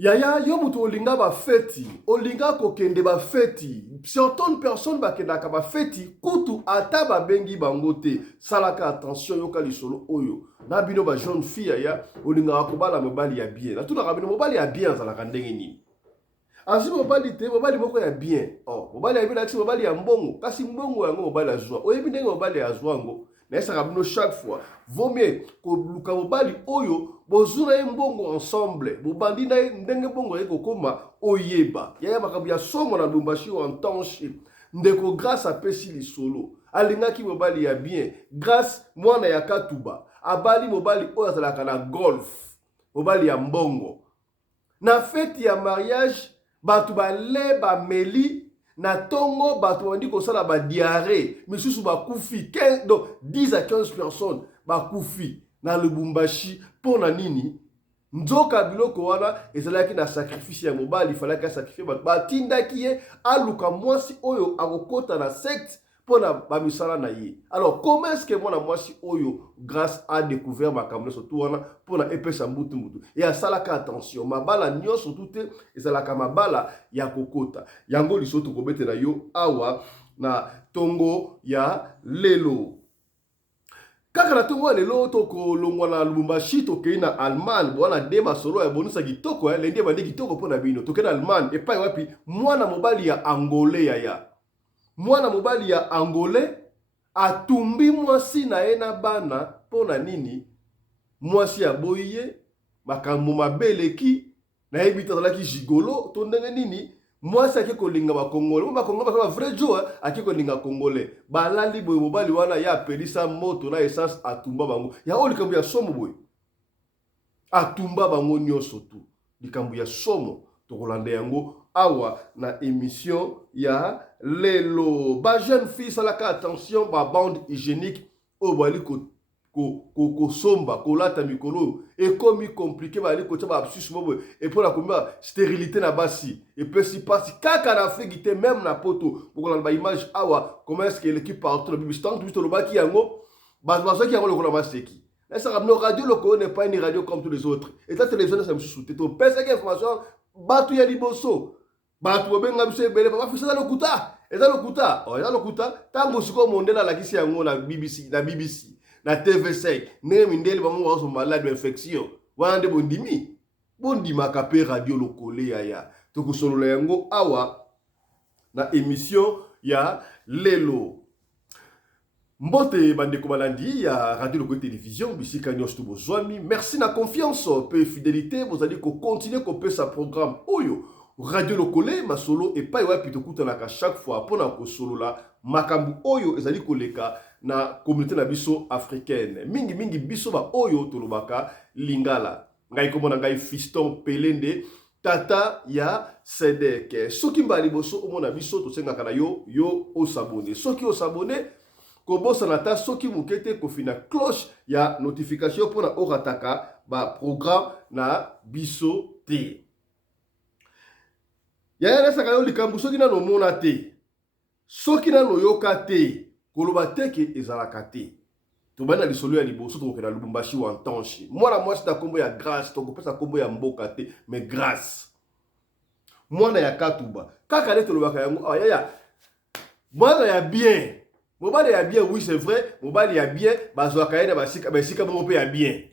Yaya, yo mutu olinga ba feti, olinga kokende ba feti. Certaines personnes bakendaka ba feti, kutu ata ba bengi bangote. Salaka attention yoka lisolo oyo. Na bino ba jeune fille yaya, olinga akobala mobali ya bien. Na tuna kabino mobali ya bien zalaka ndenge nini. Asi mobali te, mobali moko ya bien. Oh, mobali ya bien ati mobali ya mbongo. Kasi mbongo yango mobali azwa. Oyebi ndenge mobali azwa ngo. Nessa kabino chaque fois. Vaut mieux ko luka mobali oyo bozuna ye mbongo ensemble. Bobandi na ndenge mbongo ye kokoma oyeba. Yaya makabu ya somo na Lubumbashi en township. Ndeko grâce a pesi lisolo. Alingaki mobali ya bien. Grâce mwana ya Katuba. Abali mobali oyo azalaka na golf. Mobali ya mbongo. Na fête ya mariage batu bale ba meli na tongo batu bandi kosala ba diarrhée misusu ba kufi 15 donc 10 à 15 personnes ba kufi na Lubumbashi pona nini nzoka biloko wana ezalaki na sacrifice ya mobali falaka sacrifier batindaki ye aluka mwasi oyo akokota na secte pona bamisala na ye. Alors comment est-ce que mwana mwasi oyo grâce a découvert makambo surtout wana pona epesa mbutu mbutu et asalaka attention mabala nyonso tout ezalaka mabala ya kokota yango lisoto kobete na yo awa na tongo ya lelo. Kaka na tongo ya lelo toko longwa na Lubumbashi tokei na Allemagne bwana dema solo ya bonisa kitoko lendi bandi kitoko pona bino tokei na Allemagne epai wapi mwana mobali ya Angolais yaya. Mwana mobali ya Angolais atumbi mwasi na ye na bana pona nini mwasi ya boye makambo mabeleki na yebita zalaki gigolo to ndenge nini mwasi ake kolinga ba Congolais ba Congolais ba vrai joie ake kolinga Congolais balali boye mobali wana ya pelisa moto na essence atumba bango ya o likambo ya somo boye atumba bango nyonso tu likambo ya somo to kolanda yango awa na émission ya lelo. Ba jeune fille salaka attention ba bande hygiénique o bali ko somba ko lata mikolo et comme compliqué bali ko taba absus mobo et pour la komba stérilité na basi et puis si passe kaka na Afrique te même na poto pour la ba image awa comment est-ce que l'équipe partout le bibistan tout le baki yango ba qui yango le ko na maseki. Ça ramène radio loko n'est pas une radio comme tous les autres et la télévision ça me sous-sous to pèse information batu ya liboso. Batu benga biso ebele papa fisa lokuta eza lokuta o eza lokuta tango siko mondela la kisi yango na BBC na TV5 ne mindeli bango waso malade infection wande bondima kape radio lokole yaya tokusolola yango awa na émission ya lelo. Mbote bandeko balandi ya radio lokole télévision bisika nyos to bozwami merci na confiance pe fidélité vous allez continuer ko pe sa programme oyo Radio Lokole masolo et pas wapi tokutanaka chaque fois pona ko solo la makambu oyo ezali koleka na communauté na biso africaine mingi biso ba oyo tolobaka lingala ngai komona ngai fiston pelende tata ya Sedek soki mbali boso omona biso to senga kana yo o s'abonner soki o s'abonner ko bosa na ta soki mukete ko fina cloche ya notification pona orataka ba programme na biso te. Yaya nesa kayo likambu soki na no mona te. Soki na no yoka te. Koloba teke ezalaka te. Tobana lisolo ya liboso to na Lubumbashi wa ntanshi. Mwana mwasi ta kombo ya grâce to kopesa kombo ya mboka te, mais grâce. Mwana ya Katuba. Kaka le tolobaka yango yaya. Mwana ya bien. Mobali ya bien oui c'est vrai, mobali ya bien bazwaka yena basika mo ya bien.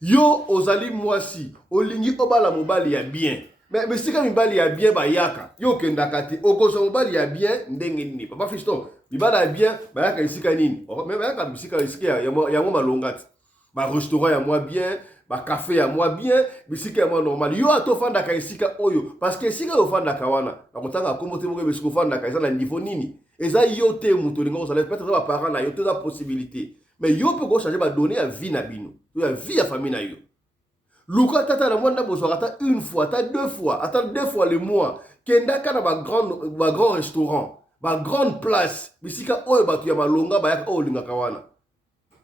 Yo ozali mwasi, olingi obala mobali ya bien. Mais si quand mibali ya bien ba yaka yo kendaka te okoso mobali ya bien ndenge nini papa fiston mibali ya bien ba yaka isika nini mais ba yaka bisika ya mo malongati ba restaurant ya moi bien ba café ya moi bien bisika ya moi normal yo atofanda ka isika oyo parce que isika yo fanda ka wana akotanga kombo te mo besiko fanda ka na niveau nini eza yo te muto lingo ça peut-être ba parents na yo te la possibilité mais yo peut ko changer ba donner à vie na bino ya vie ya famille na yo. Luka tata na mwanda bozwa ata une fois, ata deux fois le mois. Kenda kana ba grand restaurant, ba grande place. Bisika oyo batu ya malonga ba yaka oyo linga kawana.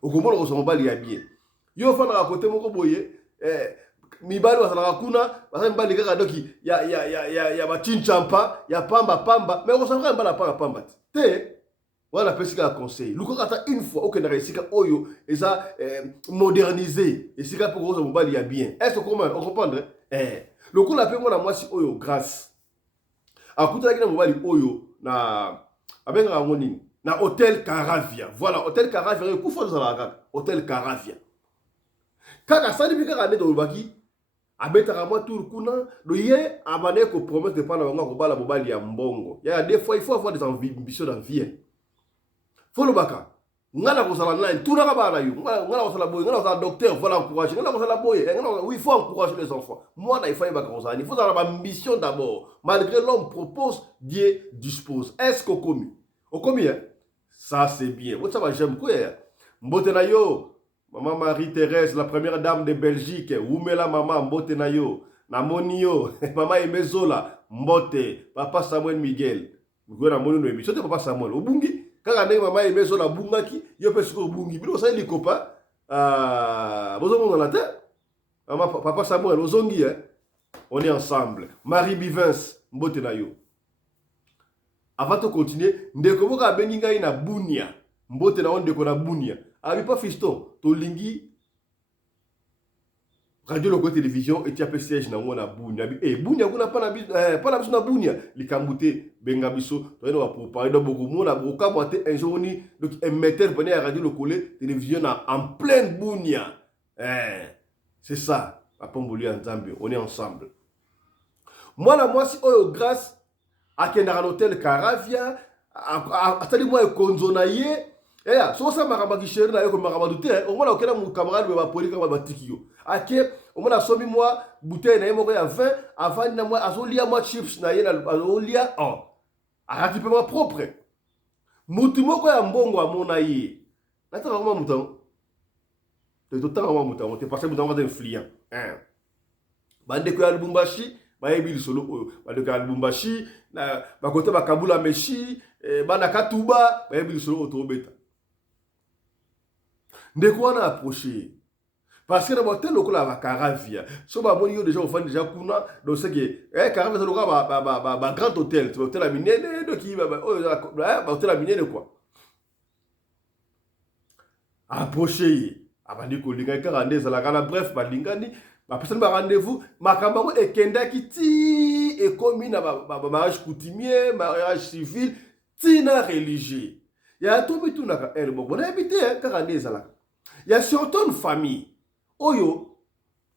Okomona ko mobali ya bien. Yo fana ka kote moko boye mibali wasala kuna, basa mibali kaka doki ya ba chinchampa, ya pamba, mais ko sanga mbala pamba. Te voilà pesika conseil. Luka ata une fois OK na resika oyo eza modernisé. Et sika pour ko mobali ya bien. Est-ce que on comprendre? lokola pe mwana mwasi oyo grâce akutalaki na mobali oyo na abengaka ngo nini na hôtel Caravia. Voilà, hôtel Caravia ekufa ozala kaka hôtel Caravia kaka sali mpe kaka nde tolobaki abetaka mwa tour kuna lo ye abane ko promettre de pana bango kobala mobali ya mbongo ya des fois il faut avoir des ambitions dans vie faut le baka ngana kozala na tuna ka bana yo ngana kozala boye ngana kozala docteur voilà encourager ngana kozala boye ngana oui il faut encourager les enfants moi na il faut baka kozala il faut avoir ambition d'abord malgré l'homme propose Dieu dispose est-ce qu'on commis au commis hein? Ça c'est bien vous ça va j'aime quoi mbote na yo maman Marie-Thérèse la première dame de Belgique oumela maman mbote na yo na moni yo maman Emezola mbote papa Samuel Miguel vous na moni no émission de papa Samuel obungi kaka ndenge mama Emezola bungaki yo pe siko obungi bino ça likopa bozo mona la terre maman papa Samuel ozongi hein on est ensemble Marie Bivens mbote na yo avant de continuer ndeko boka bengi ngai na bunia mbote na ndeko na bunia abi pas fiston to lingi radio loco télévision et tu as siège na ngona bunia abi bunia kuna pas na biso na bunia likambute benga biso to eno pour parler de beaucoup mona boka boite un jour ni donc émetteur prenait la radio loco télévision en pleine bunia c'est ça apomboli en Zambie on est ensemble moi si oyo grâce akendaka na hôtel Caravia atali moi ekonzo na ye eya so ça makamba ki chéri na yo ko makamba dute au moins okela mu camarade ba poli ka ba tikio ake au moins somi moi bouteille na ye moko ya 20 avant na moi azolia moi chips na ye na azolia arati pe moi propre mutu moko ya mbongo amona ye nataka kama mutango to tanga kama mutango te parce que mutango va influent bande ko ya Lubumbashi bayebi solo oyo badeka ya Lubumbashi na bakote bakabula meshi bana katuba bayebi solo otobeta ndeko wana approcher parce que na hotel lokola ba Caravia so ba boni yo déjà ofan déjà kuna donc c'est que Caravia lokola ba grand hôtel tu hôtel à minene donc qui ba hôtel à minene quoi approcher abandi ko linga karande za la kana bref ba lingani ba personne ba rendez-vous makamba ko ekenda kiti et comme na ba mariage coutumier mariage civil tina religieux ya to bitu na ka bon bon habité karande za la ya surtout une famille oyo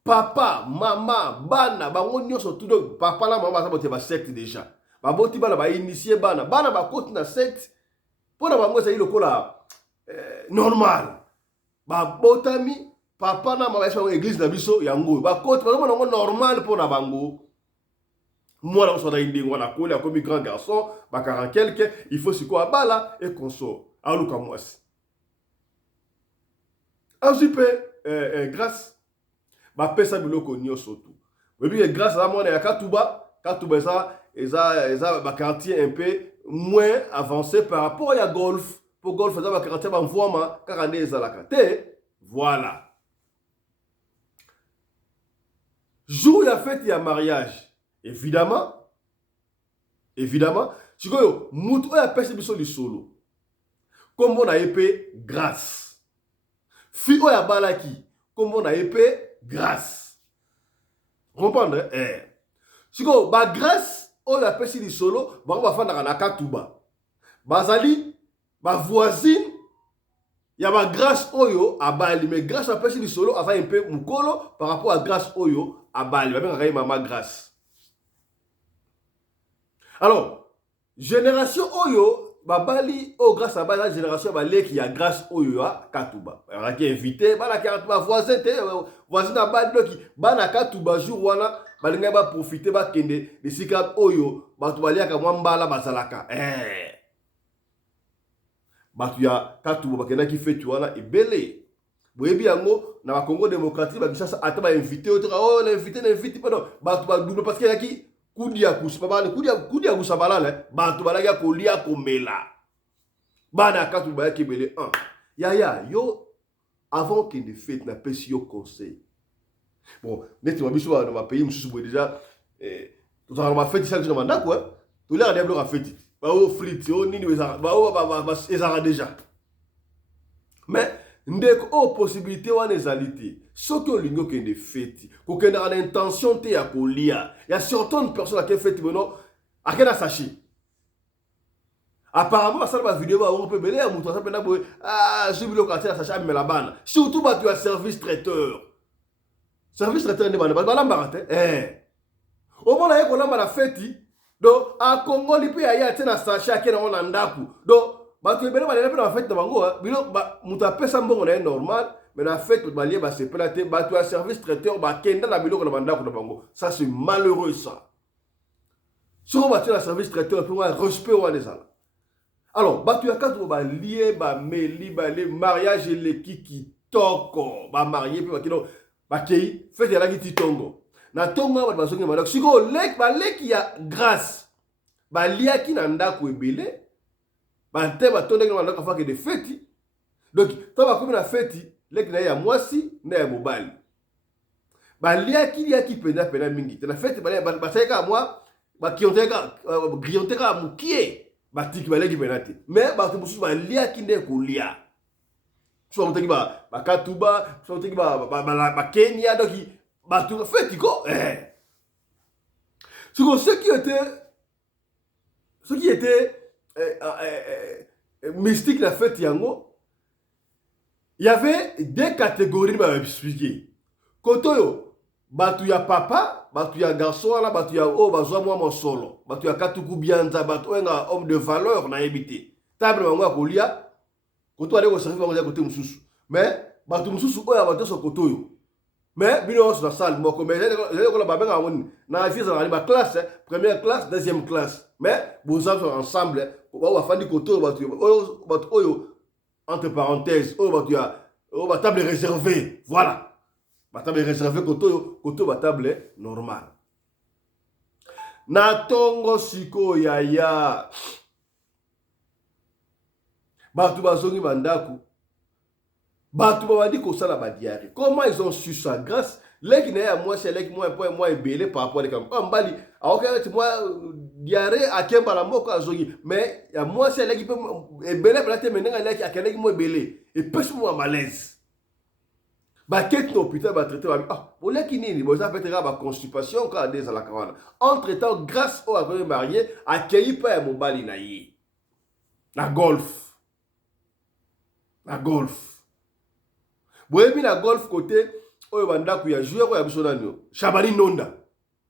papa mama bana bango nyonso tout donc papa la mama ça ba secte déjà ba boti bana ba initier bana ba côté na secte pona bango ça lokola normal ba botami papa na mama ça église na biso yango ba côté ba ngo normal pona bango moi là on soit indi ngona kola comme grand garçon ba 40 quelque il faut siko abala et consort aluka mwasi ensuite grâce ba pesa biloko nyonso tout mais bien grâce à moi ya Katuba ça ba quartier un peu moins avancé par rapport à golf pour golf ça ba quartier ba mvoma kaka ndeza la kate voilà jour ya fête ya mariage évidemment sikoyo mutu oya pesa biso lisolo comme on a épée grâce fi oya balaki comme on a épée grâce comprendre sikoyo ba grâce oya pesa lisolo bango bafandaka na Katuba bazali ba voisine ya ba grâce oyo abali mais grâce a pesa lisolo aza un peu mukolo par rapport à grâce oyo abali babengaka ye mama grâce. Alors, génération oyo, babali, oh grâce à la génération balé qui a grâce oyo à Katuba. Alors, qui est invité, bala Katuba voisin à bali qui bana Katuba jour wana, balinga ba profiter ba kende de sikap oyo, batu balia ka mwambala bazalaka. Batu ya Katuba bakenda ki fait wana ebele. Boyebi yango na ba Congo démocratique ba bisasa ata ba invité oh l'invité pardon, batu ba double parce que yaki kudia kusabala kudia kusabalala bantu balaka kolia komela bana katu ba kebele 1 ya yo avant que de fête na pesi yo conseil bon neti mabiso na ma pays mususu boy déjà tout ça ma fête chaque jour manda quoi tout l'air de bloquer fête ba o frit o nini ba ezara déjà mais ndeko o possibilité wana ezali te soki olingi okende feti kokendaka na intention te ya kolia ya certaines personnes ake feti bono ake na sachet apparemment basala bavideo bango mpe bele ya moto asa mpena boye zwi biloko atie na sachet amela bana surtout bato ya service traiteur nde bana balambaka te omona ye kolamba na feti donc akongoli mpe aye atie na sachet ake nango na ndaku donc bato ebele balela mpe na bafete na bango moto apesa mbongo na ye normal mais na fete balie basepela te bato ya service traiteur bakenda na biloko na bandako na bango ça c'est malheureux ça soko bato ya service traiteur mpe wana respect wana ezala alors bato ya kati balie bameli bale mariage eleki kitoko bamarie mpe bakino bakei fete elaki ti tongo na tongo wana bato bazongi na bandako sikoyo baleki ya grâce baliaki na ndako ebele bante batondaki na bandako afake de feti donc to bakomi na feti leki na ye ya mwasi na ya mobali baliaki pena mingi te na feti basalaka mwa grionteka mokie batiki baleki pena te mais bato mosusu baliaki nde kolia so bamotaki bakatuba so bamotaki bakenya donc bato feti ko siko ce qui était mystique la fête yango il y avait deux catégories ba expliquer kotoyo batu ya papa batu ya garçon la batu ya o bazwa mwa mosolo batu ya katuku bianza batu nga homme de valeur na ebité table bango kolia koto ale ko servir bango ya côté mususu mais batu mususu oya batu so kotoyo mais bino sur la salle moko mais les ko la babenga woni na vie za ba classe première classe deuxième classe mais vous avez ensemble on va faire du côté entre parenthèses on table réservée voilà ma table réservée côté ma table normale na tongo siko yaya batu bazongi bandaku batu babandi kosala badiare comment ils ont su ça grâce leki na ya moi c'est leki moi ebele par rapport à mbali aoka moi diarrhée akemba la moko azongi mais ya moi c'est leki ebele plate menenga leki akeleki moi ebele et pêche moi malaise ba ket no putain ba traiter ba boleki nini bo ça peut être ba constipation quand des à la caravane entre temps grâce au akoye marié akei pa ya mobali na ye la golf boyebi na golf côté oyo bandako ya joueur oyo ya biso nani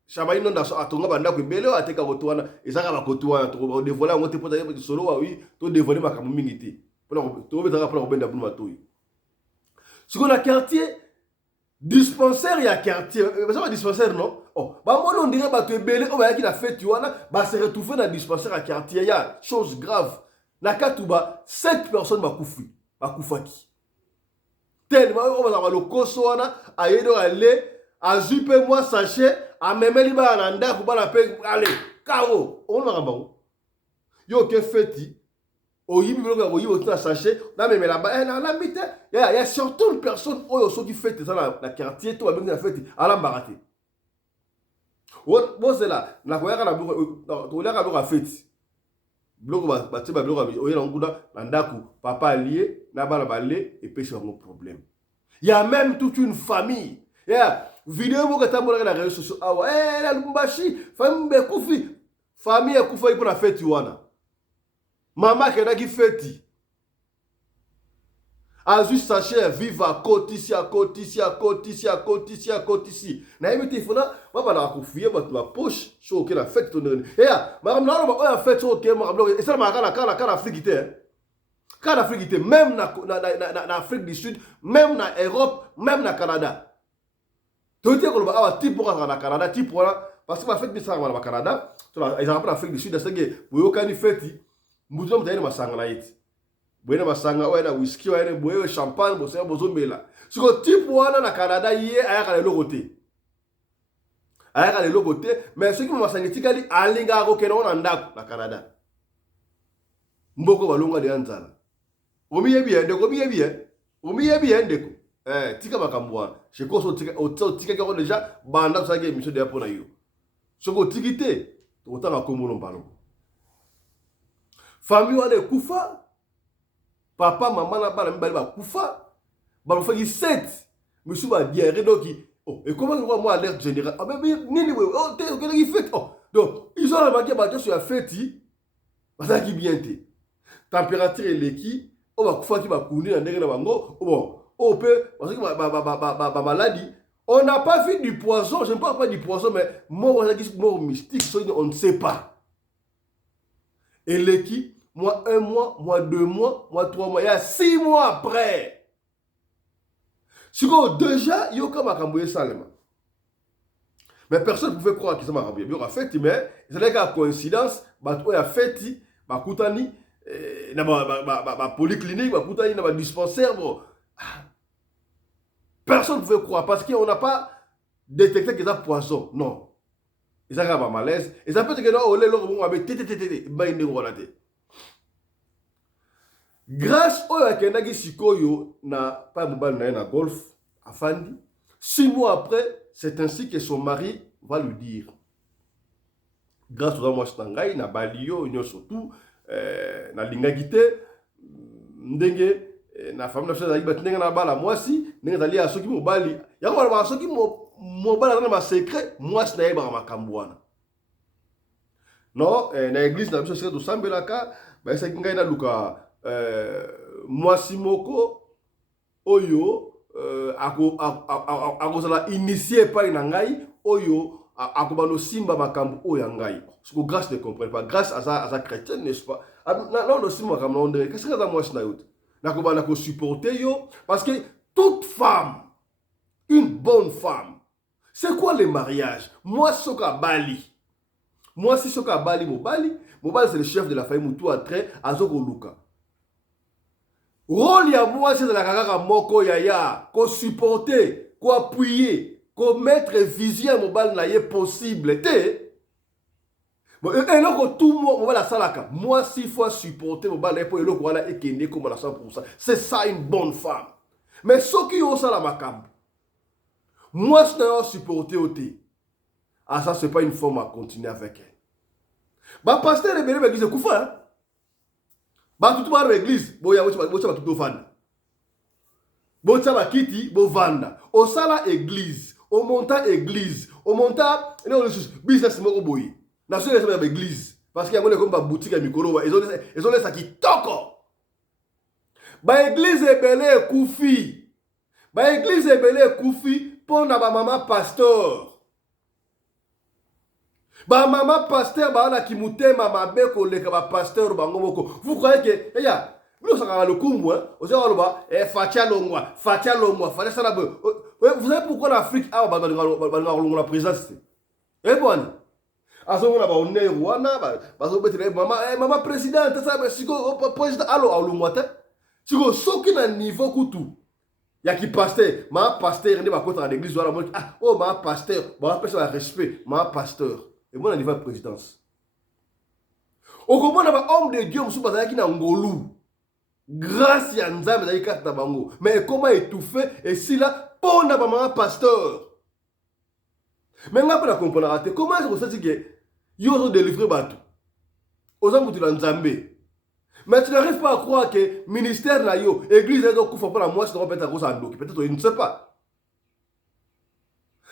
Shabani Nonda so atonga bandako ebele oyo ateka koto wana ezaka bakoto wana tokodevola yango te mpo taye solo wa wi todevole makambo mingi te tobetaka mpona kobenda bunu matoi sikoyo na quartier dispensaire ya quartier basaba dispensaire non bamoni ondire bato ebele oyo bayaki na feti wana base retrouve na dispensaire ya quartier ya chose grave na katuba 7 personnes bakufaki tellement on va le koso wana ayedo ale azupe moi sachet amemeli ba na ndako bana pe ale kawo on va ngamba yo ke feti oyibi biloko oyibi otina sachet na memela ba na mite ya surtout une personne oyo soki fete ça na quartier to ba na fete ala mbarate bon c'est là na koyaka na biloko to leka biloko fete biloko batie ba biloko oyo na nguda na ndako papa allié na bana balé et puis c'est un problème. Il y a même toute une famille. Vidéo moko tambola na réseaux sociaux awa la Lubumbashi famille kufi famille kufa ipo na feti wana mama kenda ki feti azu sachet viva kotisi na yebite ifuna baba na kufiye batu la poche so ke la feti tonene maram na ba oya feti so ke maram et ça makala kala Afrique te même na Afrique du Sud même na Europe même na Canada tout est comme awa type pour na Canada type voilà parce que ma fête bisa na Canada ils ont appris Afrique du Sud c'est que boyo kani feti muzo mtaina masanga na yiti boyena masanga oya whisky oya boyo champagne boso bozombela siko type wana na Canada ye ayaka le logote mais ce qui m'a sangitikali alinga ko kena na ndako na Canada mboko balonga de anzala omiyebi ndeko tika makambo je koso tika ko déjà banda ça émission de pona yo soko tikite otanga komolo mbalo famille wana kufa papa mama na bana mibali ba kufa balofaki 7 monsieur ba diarrhée donc oh et comment moi alerte générale ah mais nini we oh te okeli fête oh donc ils ont remarqué bato sur la fête bazaki bien te température eleki o bakufaki bakuni na ndenge na bango bon o peut parce que maladie on n'a pas vu du poison je ne parle pas du poison mais mort mystique on ne sait pas eleki moi 1 mois moi 2 mois moi 3 mois il y a 6 mois après. Si déjà, il y a comme un salema. Mais personne ne pouvait croire qu'ils ont marqué. Il y a fait, mais c'est une coïncidence. Il y a fait, il y a polyclinique, il y a dispensaire. Personne ne pouvait croire parce qu'on n'a pas détecté qu'ils ont poison. Non. Ils ont un malaise. Ils ont peut-être que grâce au Akendagi Sikoyo n'a pas mobile na golf à Fandi. 6 mois après, c'est ainsi que son mari va lui dire. Grâce au moi Stangai, na Balio, surtout, na Lingagite, ndenge, na femme na chose aïba tenga na bala moi si, ndenge dali a soki mobali. Ya ko ba soki mobali na ma secret, moi na yeba makambwana. Non, na église na biso secret do sambelaka, ba sa ngai na luka mwasi moko oyo akozala initié par na ngai oyo akobano simba makambo oyo ngai parce que grâce ne comprend pas grâce à sa chrétienne n'est-ce pas non le simba makambo ondre qu'est-ce que ça mwasi na yote nakobana ko supporter yo parce que toute femme une bonne femme c'est quoi le mariage moi soka bali moi si soka bali mobali c'est le chef de la famille mutu atre azoko luka. Rôle ya moi c'est de la kaka moko yaya ko supporter ko appuyer ko mettre vision mobile na ye possible te et là tout monde va la salaka moi 6 fois supporter mobile pour eloko wala ekende comme la 100% c'est ça une bonne femme mais ceux qui ont ça la makambo moi je dois supporter oté ah ça c'est pas une forme à continuer avec elle ba pasteur et bébé qui se koufa ba tout ba l'église boya bocha tout vanda bocha ba kiti bo vanda au sala église au monta église au monta et on le business moko boyi na so les ba église parce qu'il y a comme ba boutique à mikolo ils ont ça qui toko ba église ebele koufi ba église ebele koufi pour na ba maman pasteur ba maman pasteur ba na kimutema mabeko leka ba pasteur bango moko vous croyez que ya nous ça le kumbu hein on sait ba fatia longwa fallait ça là vous savez pourquoi l'Afrique a ba la présence et bon aso na ba onne rwanda ba so betele maman présidente ça siko président allo alumwata siko soki na niveau kutu ya ki pasteur ma pasteur ne ba kota na l'église wala ah oh ma pasteur ba personne respect ma pasteur. Et moi, on y va à la présidence. Au comment on a un homme de Dieu, qui na ngolu. Grâce à Nzambe, il y a un bango. Mais comment étouffer et si là, pour n'a pas un pasteur. Mais on n'a pas comprendre. Comment est-ce que que ils ont délivré bateau aux hommes de Nzambe. Mais tu n'arrives pas à croire que le ministère là, l'église est donc pour la moitié de peut-être à cause de peut-être il ne sait pas.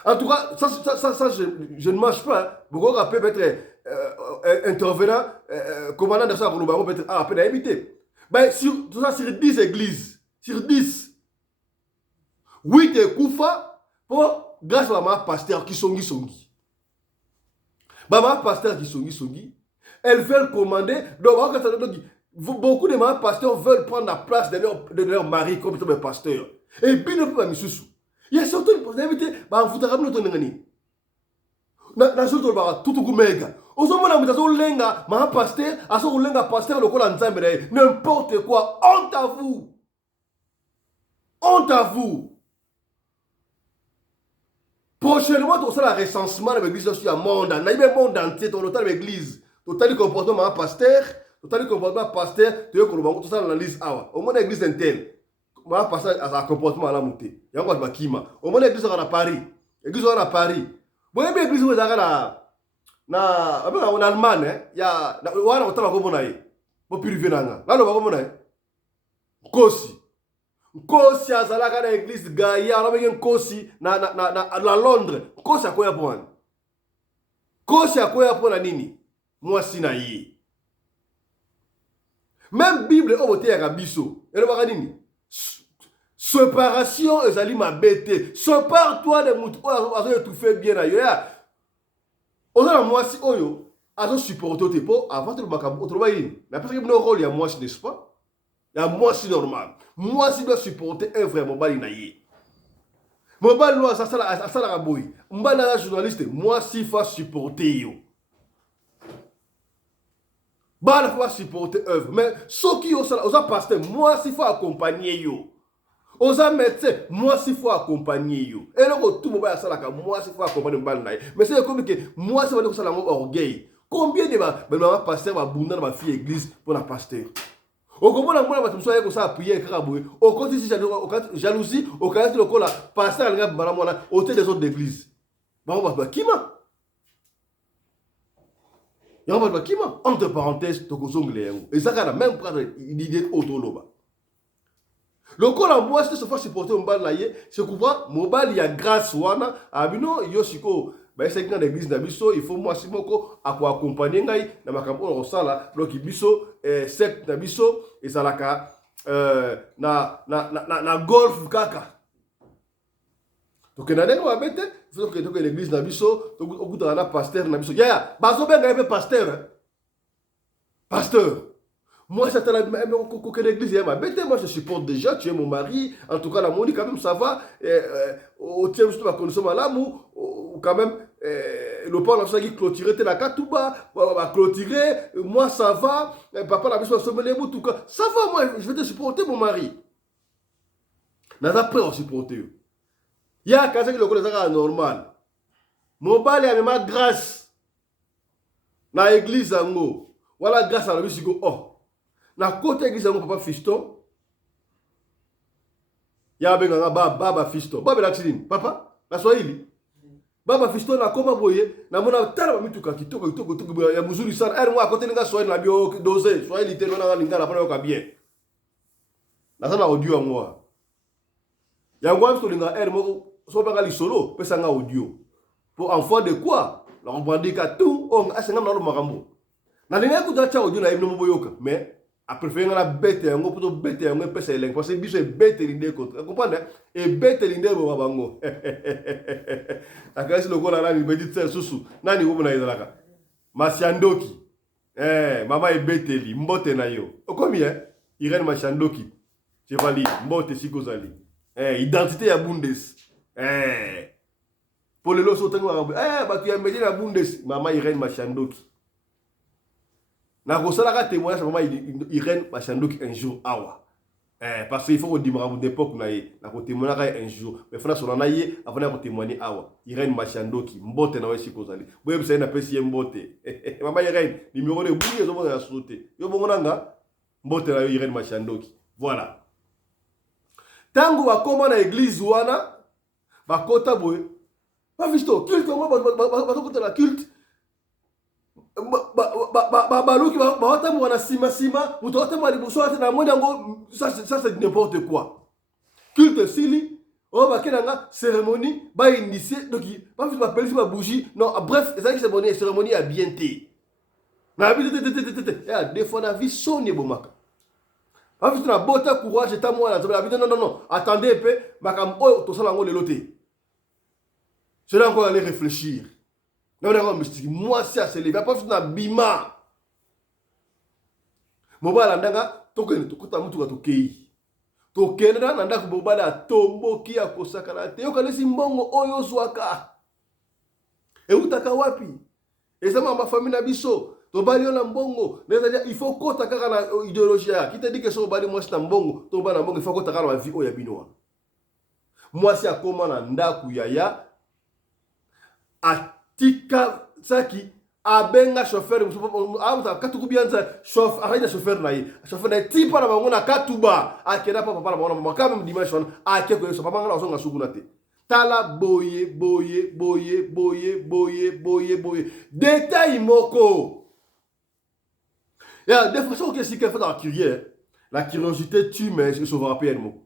En tout cas, ça je ne mange pas. Beaucoup de peut être intervenant, commandant de ça, peut-être à peine éviter. Ben, sur 10 églises, sur 10, 8 est Koufa pour grâce à ma pasteur qui sont ma pasteur qui sont elles veulent commander. Donc, beaucoup de ma pasteurs veulent prendre la place de leur mari comme pasteur. Et puis, ne peut pas me sous. Il y a surtout une possibilité, vous avez vu notre nani. Na surtout tout mega. Osomona mutazo lenga, ma pasteur, aso lenga pasteur le kola nzambe n'importe quoi. Honte à vous. Honte à vous. Prochainement, tu as le recensement de l'église sur le monde. Na ibe monde entier, ton total l'église, total comportement ma pasteur, total comportement pasteur, tu as tout ça dans la liste awa. Au moins l'église interne. Ma pasteur a un comportement à la montée. Il y a encore des kima. Au moins l'église à Paris. L'église à Paris. Bon, l'église où en Allemagne, il y a on a comme on a. Pour privé nanga. Là on va comme on a. Kosi. Nkosi azalaka na église Gaïa, alobaki nkosi na Londres. Nkosi akoya pona. Nkosi akoya pona nini? Mwasi na ye. Même Bible obote ya biso. Elobaka nini? Séparation ezali mabete. Sépare-toi de mutu oyo azo étouffer bien na yo. Ya. Oza na mwasi oyo azo supporter te po avant de makambo otroba yini. Na parce que no rôle ya mwasi, n'est-ce pas? Ya mwasi normal. Mwasi doit supporter un vrai mobali na ye. Mobali lo asala raboyi. Mbana la journaliste, mwasi fa supporter yo. Bana fa supporter œuvre. Mais ceux qui osa pasteur, mwasi fa accompagner yo. Osa médecin, mwasi fa accompagner yo. Et là tout mobali asala ka mwasi fa accompagner mbali na ye. Mais c'est comme que mwasi va ko sala ngo orgueil. Combien de ba pasteur ba bunda na ba fille église pour la pasteur? Au comprend moi ba tumso yeko sa prier kaka boye. Au côté si jalousie, au cas le kola pasteur alinga bana mona au tête des autres d'église. Ba ba kima. Ya ba kima entre parenthèses to kozongile yango. Et ça kana même prendre l'idée autoloba. Le kola moi c'est se faire supporter mbal na ye, c'est comprend mobile ya grâce wana abino yoshiko. Bah c'est dans l'église nabiso, il faut moi si moko accompagner ngai na makambo on sala donc biso secte nabiso et salaka na golf kaka. Donc na ndenge wabete, il faut que l'église nabiso, donc okuta na pasteur nabiso. Ya, bazo benga ebe pasteur. Pasteur. Moi, c'est que l'église est ma bête. Moi, je supporte déjà. Tu es mon mari. En tout cas, la monnaie, quand même, ça va. Au tiers, je vais consommer l'amour. Quand même, le père, on a dit clôturer la katouba. On va clôturer. Moi, ça va. Papa, la mission, on les mots. Tout cas, ça va. Moi, je vais te supporter, mon mari. N'a pas peur de supporter. Il y a quelqu'un qui le connaît normal. Mon bal est ma grâce. Dans l'église, voilà, grâce à la musique. Oh. Na côté église yango papa fiston ya benga baba fiston baba la chilini papa na swahili baba fiston na koma boye na mona tala mituka kitoko ya muzuri sana moi à côté nga swahili na bio dosé swahili te na ninga na pona ka bien na sana audio yango yango amso linga mo so banga li solo pesa nga audio pour en foi de quoi la revendica tout on asenga na lo makambo na linga ku ta audio na ibno moboyoka mais après faire la bête yango pour bête yango pesa elengo parce que biso e bête linde contre comprendre et bête linde bo bango akasi lokola nani bedi tse susu nani wo na izalaka Mashandoki mama e bête li mbote na yo okomi Irene Mashandoki chevali mbote sikozali identité ya Bundes pour le loso tango ba tu ya media na Bundes mama Irene Mashandoki. Na kosala témoignage maman Irene Mashandoki un jour awa. Parce qu'il faut que dimara d'époque na ko témoigner un jour. Mais fana sona naye avant na ko témoigner awa. Irene Mashandoki mbote na weshi kozali. Boye bisa na pesi mbote. Maman Irene numéro de bouille zo na sauter. Yo bongo nanga mbote na Irene Mashandoki. Voilà. Tango wa koma na église wana ba kota boye. Ba visto culte moi ba kota la culte. Baluki ba wana sima muto otamo libuso ate na moni yango ça c'est n'importe quoi. Culte sili on va kenanga cérémonie ba initier donc pas juste ba pelisi ba bougie non bref ça qui cérémonie a bien té. Na bi ya des fois na vie sonne bomaka. Pas juste na bota courage ta moi na non attendez un peu makam o to sala ngo leloté. Je dois encore aller réfléchir. Moi, si c'est levé, pas na bima. Mobala ndanga tokene tokuta mutu katokei. Tokene na ndaka mobala tomboki ya kosakana te yokanesi mbongo oyo zwaka. E utaka wapi? Ezama ma famille na biso. To bali na mbongo, il faut kota kaka na idéologie. Qui te dit que so bali moi c'est mbongo, to bana mbongo il faut kota kaka na vie oya binoa. Moi si akoma na ndaku yaya tika saki abenga chauffeur amuta katuku bianza chauffeur arina chauffeur na ye chauffeur na tipa na bango na katuba akena papa na bango na kama dimanche wana akeko so papa ngala osonga suguna te tala boye détail moko ya des fois que si quelqu'un fait la curieux la curiosité tue mais je sauvera pas mot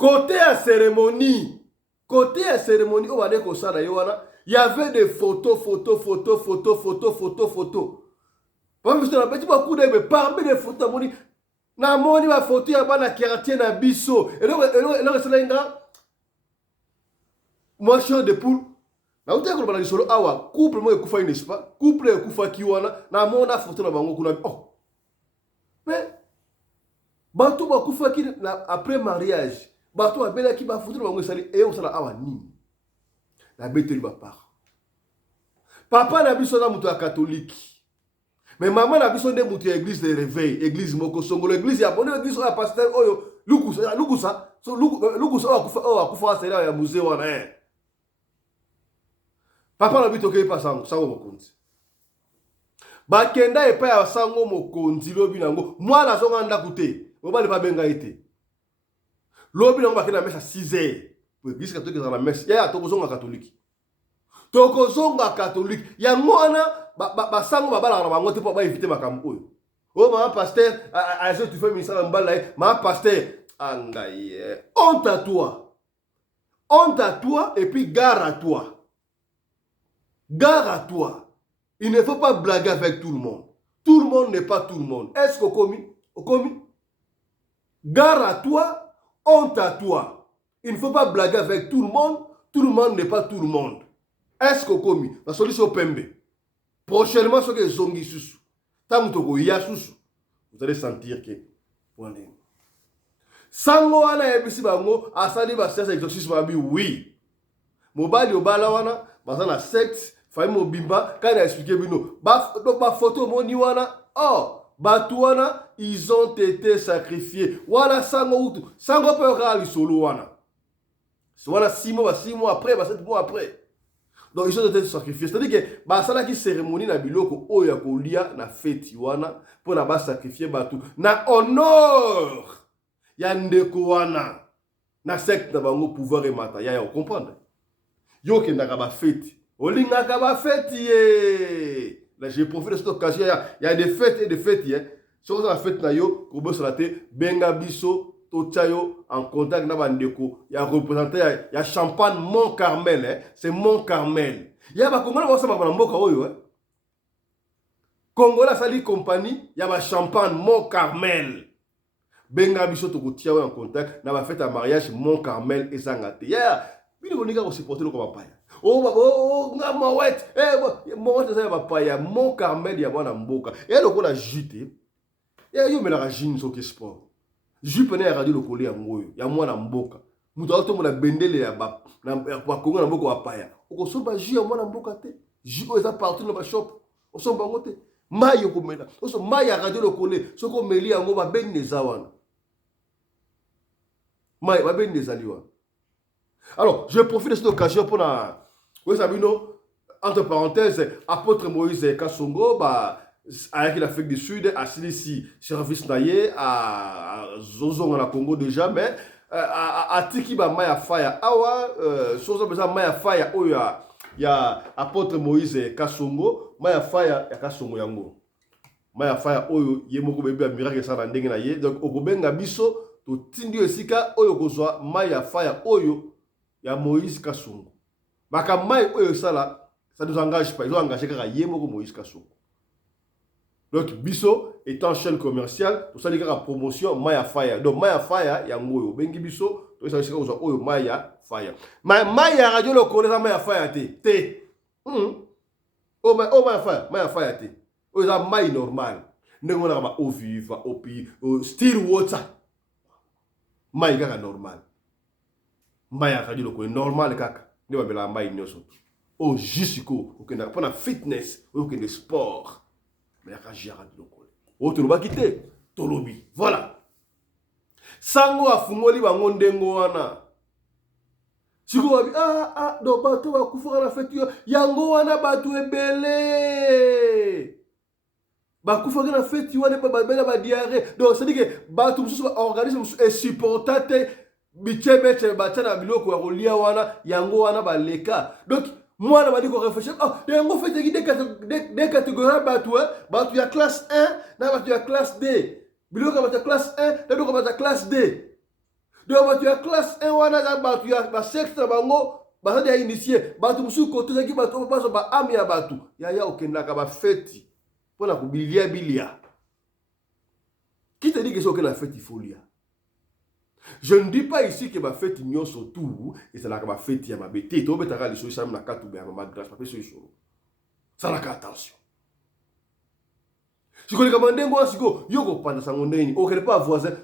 Côté à cérémonie, on va dire que ça, il y avait des photos. Parmi les photos, na moni ma photo ya bana quartier na biso. Et moi, je de poule. Na uta ko bana solo awa couple mo ekufa n'est-ce pas? Couple ekufa kiwana na mona photo na bango kuna. Oh. Mais bato ba kufa ki après mariage. Bato abela ki ba photo na bango sali e on sala awa nini. La beteli ba part. Papa na biso na mutu ya catholique. Mais maman na biso nde mutu ya église de réveil, église moko songolo, église ya bonne église ya pasteur oyo lukusa. So lukusa akufa sala ya musée wana. Papa na bito ke pa sango mokonzi. Bakenda epa ya sango mokonzi lobi nango. Mwana zonga ndaku te. Mobali pa benga ete. Lobi nango bakenda mesa 6h. Pour église catholique dans la messe. Ya tokozonga catholique. Tokozonga catholique. Ya mwana ba sango babala na bango te po ba éviter makambo oyo. Oh maman pasteur, azo tu fais ministère mbala maman pasteur angaye. Honte à toi. Honte à toi et puis gare à toi. Gare à toi. Il ne faut pas blaguer avec tout le monde. Tout le monde n'est pas tout le monde. Est-ce qu'au commis? Au commis? Gare à toi, honte à toi. Il ne faut pas blaguer avec tout le monde. Tout le monde n'est pas tout le monde. Est-ce qu'au commis? La solution pembe. Prochainement, ce que zongi susu. Tant que vous allez sentir que. Sango wana ebisi bango asali ba sesa exorcisme abi oui. Mobali obala wana bazana secte Faye Mobimba, quand il a expliqué, donc ma photo, mon niwana, oh, Batouana, ils ont été sacrifiés. Wana sango peut regarder solo wana. Wana 6 mois après, 7 mois après. Donc ils ont été sacrifiés. C'est-à-dire que, bah, ça là qui cérémonie na biloko, oya kolia na fête wana, pour na ba sacrifier Batou. Na honor, ya ndeko wana, na secte na bango pouvoir et mata. Ya, vous comprenez? Yo ke na ba fête. Olingaka ba fête ye. Là j'ai profité de cette occasion, il y a des fêtes et des fêtes ye. Sur la fête na yo, ko bo salate benga biso to chayo en contact na bandeko. Il y a représenté il y a champagne Mont Carmel hein, c'est Mont Carmel. Il y a ba Congolais ba sama ba mboka oyo hein. Congolais sali compagnie, il y a ba champagne Mont Carmel. Benga biso to ko tia en contact na ba fête à mariage Mont Carmel et Sangate. Yeah, bino boninga ko supporter le ko paya. Oh, Mawet, Mawet, ça va pas, il y a Mont Carmel, il y a mon amboka. Et alors qu'on a juté, il y a eu la ragine sur le sport. Jupe n'est radio le collier à moi, il y a mon amboka. Nous avons la bendele ya ba, na Congo amboka wa paya. On se bat ju à mon amboka te. Ju aux appartenant dans ma shop. On se bat ngote. Mayo komela. On se maya radio le collier. Ce qu'on meli à moi ben des awana. Maya ba ben des aliwa. Alors, je profite de cette occasion pour la. Oui, Sabino, entre parenthèses, apôtre Moïse Kassongo, avec l'Afrique du Sud, à Silici, service naïe, à Zozon, en Congo déjà, mais à Tikiba Maya Faya, Awa, Sozo Beza Maya Faya, où il y a apôtre Moïse Kassongo, Maya Faya, il y a Kassongo Yango. Maya Faya, où il y a beaucoup de miracle, ça n'a pas donc, au Gobenga Biso, tout Tindio Sika, où il y a Maya Faya, où il y a Moïse Kassongo. Makamai oyo sala, ça nous engage pas. Ils ont engagé car Yemoko Moïse Kassongo. Donc Biso étant chaîne commerciale, tout ça dit la promotion Maya Fire. Donc Maya Fire ya ngoyo bengi Biso, tout ça c'est quoi oyo Maya Fire. Maya radio le connaît Maya Fire té. Oh Maya Fire té. Oyo ça Maya normal. Ndenge na ba eau vive, eau pi, still water. Maya kaka normal. Maya radio le connaît normal kaka. Ne va la maille nyoso. Oh jusqu'au okenda pour la fitness, okenda sport. Mais la jara de lokole. Oh tu vas quitter tolobi. Voilà. Sango afungoli bango ndengo wana. Siko wabi do bato wa kufa na fête yango wana bato ebele. Ba kufa na fête wana ba bela ba diarrhée. Donc ça dit que bato mususu organisme est supporté bichebe batana biloko ya kolia wana yango wana baleka. Donc moi na badi ko réfléchir yango fait des catégories batu ya classe 1 na batu ya classe D biloko batu ya classe 1 na biloko batu ya classe D. donc bato ya classe 1 wana za bato ya sexe na bango baza ya initié bato musu côté zaki bato bazo ba ami ya bato ya okendaka ba fête pona ko bilia. Qui te dit que c'est que la fête il faut lire? Je ne dis pas ici que ma fête ignore surtout et c'est la fête ya mabete to betaka les choses ça na katu ba ma grâce pas sur solo. Ça la attention. Si ko le commander moi siko yo ko panda sango ndeni o kele pas voisin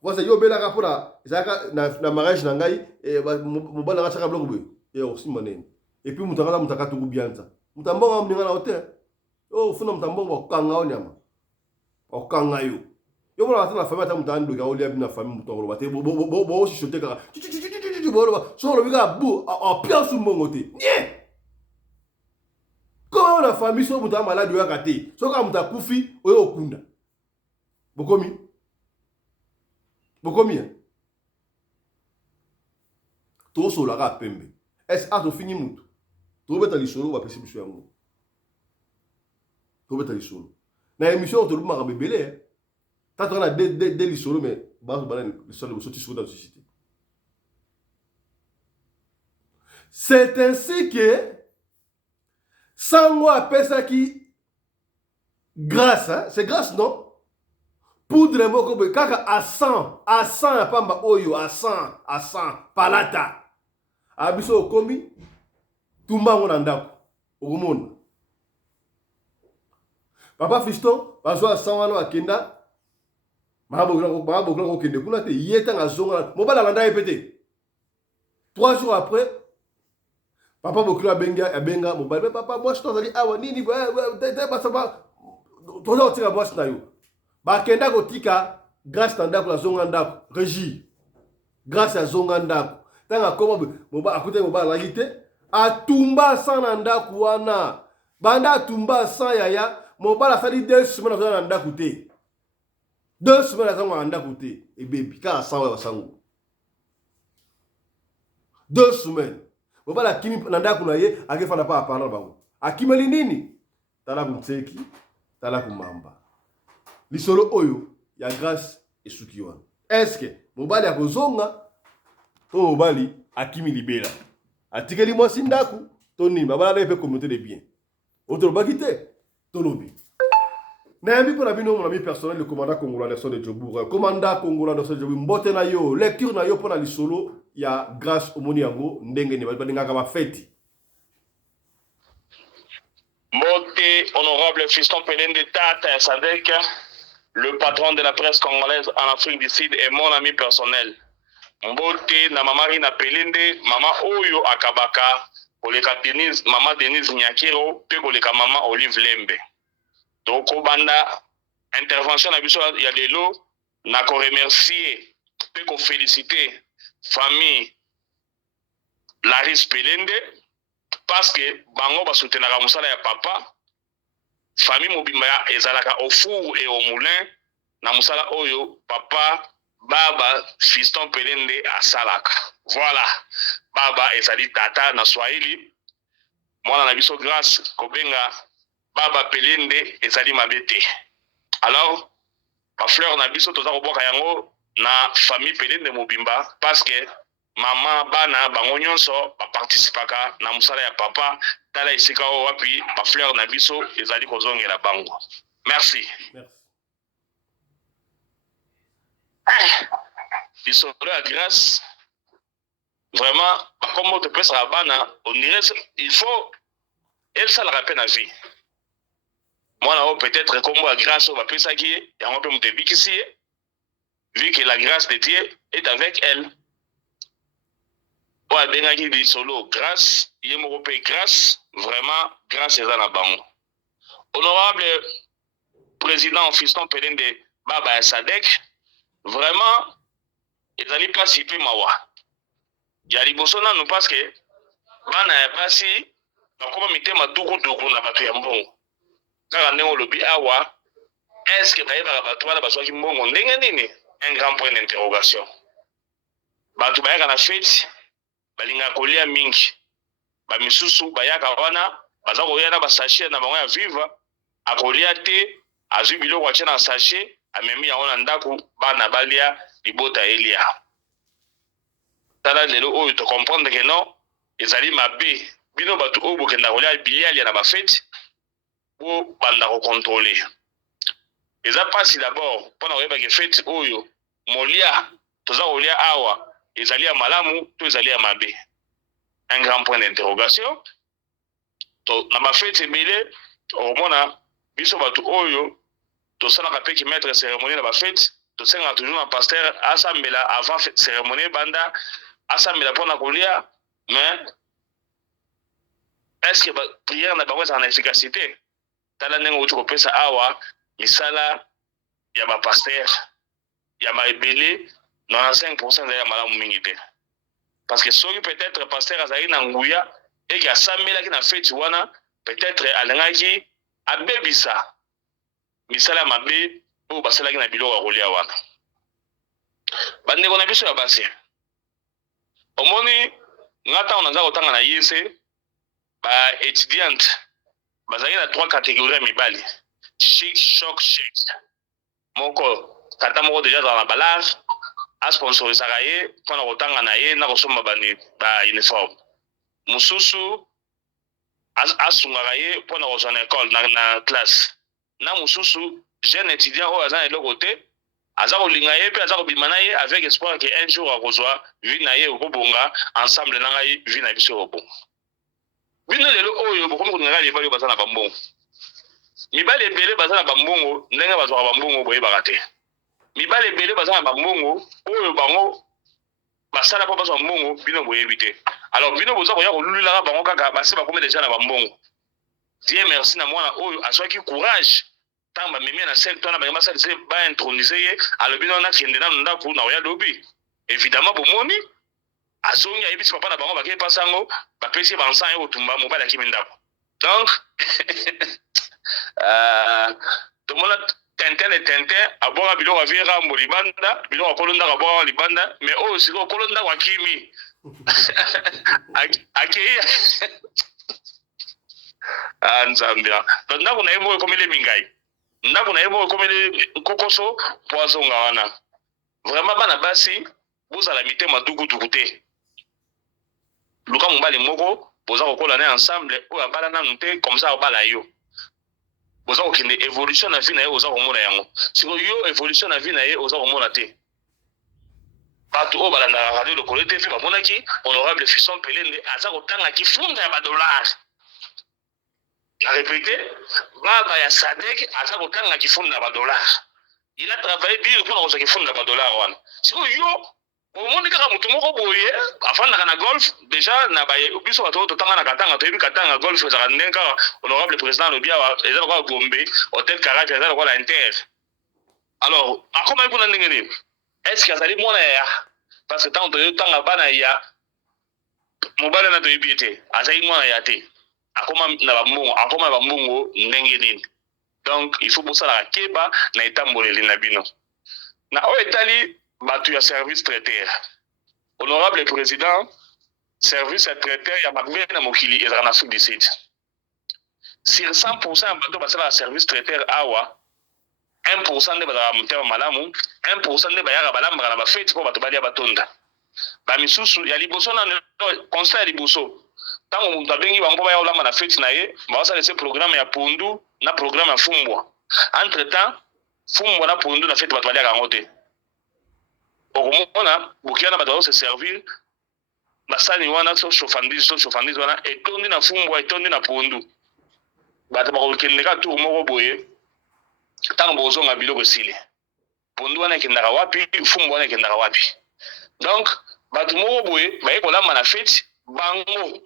voisin yo bela rapora zaka na mariage na ngai e mobala ngaka bloc boy e aussi manene et puis mutaka to kubianza mutambonga mninga na hotel oh funa mutambonga okanga onyama okanga yo yo mona na famille ta mutando ka olia bina famille mutoro bate bo si chote ka bo so lo biga bu a pia su mongote nie ko na famille so mutama malade yo akate so ka mutakufi oyo okunda bokomi to so la ka pembe est a to fini mutu to beta lisolo ba pesi biso yango to beta lisolo na émission to luma ka bebele t'as on a des lisolo mais ba le sol sorti sur dans la société. C'est ainsi que sans moi appelle ça qui grâce hein? C'est grâce non poudre moko be kaka à 100 ya pamba oyo à 100 palata abiso komi tumbango na ndako okomona papa fiston bazo à 100 wana akenda mabokla ko kende kuna te yeta nga zonga mobala landa epete 3 jours après papa bokla benga mobala papa moi je t'ai dit awa nini te basaba tozo tika boss na yo bakenda kotika grâce na ndako la zonga ndako régie grâce à zonga ndako tanga koma moba akute moba la lité atumba sana ndako wana banda atumba sa yaya moba la sali 2 semaines na ndako te 2 semaines na ndako te et baby ka sa wa sango 2 semaines moba la kimi na ndako na ye akefana pa apana bango akimeli nini tala kumtseki tala kumamba lisolo oyo ya grâce esuki wana est-ce que mobali akozonga to mobali akimi libela atikeli mwasi ndaku to nini babala na pe communauté de bien otolobaki te tolobi na yambi pour la bino mon ami personnel le commandant congolais Nelson de Djobour commandant congolais Nelson de Djobour mbote na yo lecture na yo pour la lisolo ya grâce omoni yango ndenge ne balingaka ba fête. Mbote honorable fiston Pelende Tata Sadek, le patron de la presse congolaise en Afrique du Sud et mon ami personnel. Mbote na mama Rina Pelende, mama Oyo Akabaka, koleka Denise, mama Denise Nyakiro, pe koleka mama Olive Lembe. Donc banda intervention na biso ya lelo na ko remercier pe ko féliciter famille Laris Pelende parce que bango ba soutenaka musala ya papa famille mobimba ezalaka au four et au moulin na musala oyo papa baba fiston Pelende asalaka. Voilà, baba ezali tata na Swahili, mwana na biso grâce kobenga baba Pelende ezali mabete. Alors ba fleur na biso toza koboka yango na famille Pelende mobimba parce que mama bana bango nyonso ba participaka na musala ya papa tala isika o wapi ba fleur na biso ezali kozongela bango. Merci. Biso la grâce vraiment comme te pesa la bana on dirait il faut elle ça la rappelle la vie. Moi là peut-être comme la grâce on va penser qui est et on peut me ici vu que la grâce de Dieu est avec elle. Ouais, bien qu'il dit solo grâce, il me grâce, vraiment grâce à la banque. Honorable président fiston Pelende Baba Sadek, vraiment ils n'allaient pas si peu mawa. Il y a des personnes nous parce que bana ya basi na koma mitema duku na batu ya mbongo. Kaka ndenge lobi awa, est-ce que taïba batu bana baswa ki mbongo ndenge nini? Un grand point d'interrogation. Batu bayaka na fête balinga kolia mingi ba misusu bayaka wana baza koyana ba sachet na bango ya viva akolia te azwi biloko atia na sachet amemi yango na ndako bana balia libota elia. tala lelo oyo to comprendre que non ezali mabe bino batu oyo bokenda kolia biliali na bafete po banda kocontrôler eza pasi d'abord mpona koyeba ke fete oyo molia toza kolia awa ezali ya malamu to ezali ya mabe un grand point d'interrogation to na bafete ebele okomona biso batu oyo tosalaka mpe ki maître cérémonie na bafete tosengaka toujours na pasteur asambela avant cérémonie banda asambela mpona kolia mais est-ce que prière na bango ezala na efficacité tala ndenge outi kopesa awa misala ya bapaster ya baebele 95% ezali ya malamu mingi te parce que soki peut-être paster azalaki na nguya eki asambelaki na feti wana peut-être alingaki abebisa misala ya mabe oyo basalaki na biloko ya kolia wana bandeko na biso ya basi omoni nga ntango naza kotanga na yese baétudiante bazalaki na 3 catégories ya mibali chic choc chic moko tata moko deja azala na balage asponsorisaka ye mpona kotanga na ye na kosomba bauniforme mosusu asungaka ye mpona kozwa na école na classe na mosusu jeune étudiant oyo aza na eloko te aza kolinga ye mpe aza kobima na ye avec espoir ke un jour akozwa vie na ye okobonga ensemble na ngai vie na biso ekobonga bino lelo oyo bokomi kolingaka mibali oyo baza na bambongo mibali ebele baza na bambongo ndenge bazwaka bambongo boyebaka te mibali ebele baza na bambongo oyo bango basala mpo bazwa mbongo bino boyebi te alors bino boza koya kolulilaka bango kaka basi bakomi deja na bambongo die merci na mwana oyo azwaki courage ntango bamemi na secte wana bango basalise baintronize ye alobi nano nakende nano ndako na koya lobi évidemment bomoni azongi ayebisi papa na bango bakei pasango bapesi ye bansan ye kotumba mobali akimi ndako donc tomona tintin abwaka biloko avie rambo libanda biloko akolo ndako abwaka libanda mais oyo sikoyo okolo ndako akimi akei nzambe donc ndako na ye moko ekomeli mingai ndako na ye moko ekomeli kokoso po azonga wana vraiment bana basi bozala mitema dukuduku te luka mobali moko boza kokola na ensemble oyo abala nanu te comme ça abala yo boza kokende évolution na vie na ye oza komona yango sikoyo yo évolution na vie na ye oza komona te bato oyo balandaka radio lokolo te mpe bamonaki honorable Fiston Pelende aza kotangaki funda ya badolare na répété baba ya Sadek aza kotangaki funda ya badolare il a travaillé bien mpona kozwaki funda ya badolare wana sikoyo yo omoni kaka motu moko boye afandaka na golf déjà na biso bato oyo totanga na katanga toyebi katanga golf ezaka ndenge kaka honorable président alobi awa eza lokola Gombe hôtel Caracas eza lokola Inter alors akomaki kuna ndenge nini est-ce que azali mwana ya parce que ntango toyotanga bana ya mobali na toyebi ye te azali mwana ya te akoma na bambongo ndenge nini donc il faut bosalaka keba na etamboleli na bino na oyo etali bato ya service traiteur honorable président service ya traiteur ya mabe na mokili ezalaka na Afrique du Sud sur 100% ya bato basalaka service traiteur awa 1% nde bazalaka motema malamu 1% nde bayaka balambaka na bafeti mpo bato balia batonda bamisusu ya liboso na constat ya liboso ntango moto abengi bango baya kolamba na feti na ye bawasalese programme ya pundu na programme ya fumbwa entre temps fumbwa na pundu na feti bato baliaka yango te okomona bokia na bato bazose servir basani wana so chauffandise wana etondi na fumbwa etondi na pundu bato bakokendeka tour moko boye ntango bozonga biloko esili pundu wana ekendaka wapi fumbwa wana ekendaka wapi donc bato moko boye baye kolamba na feti bango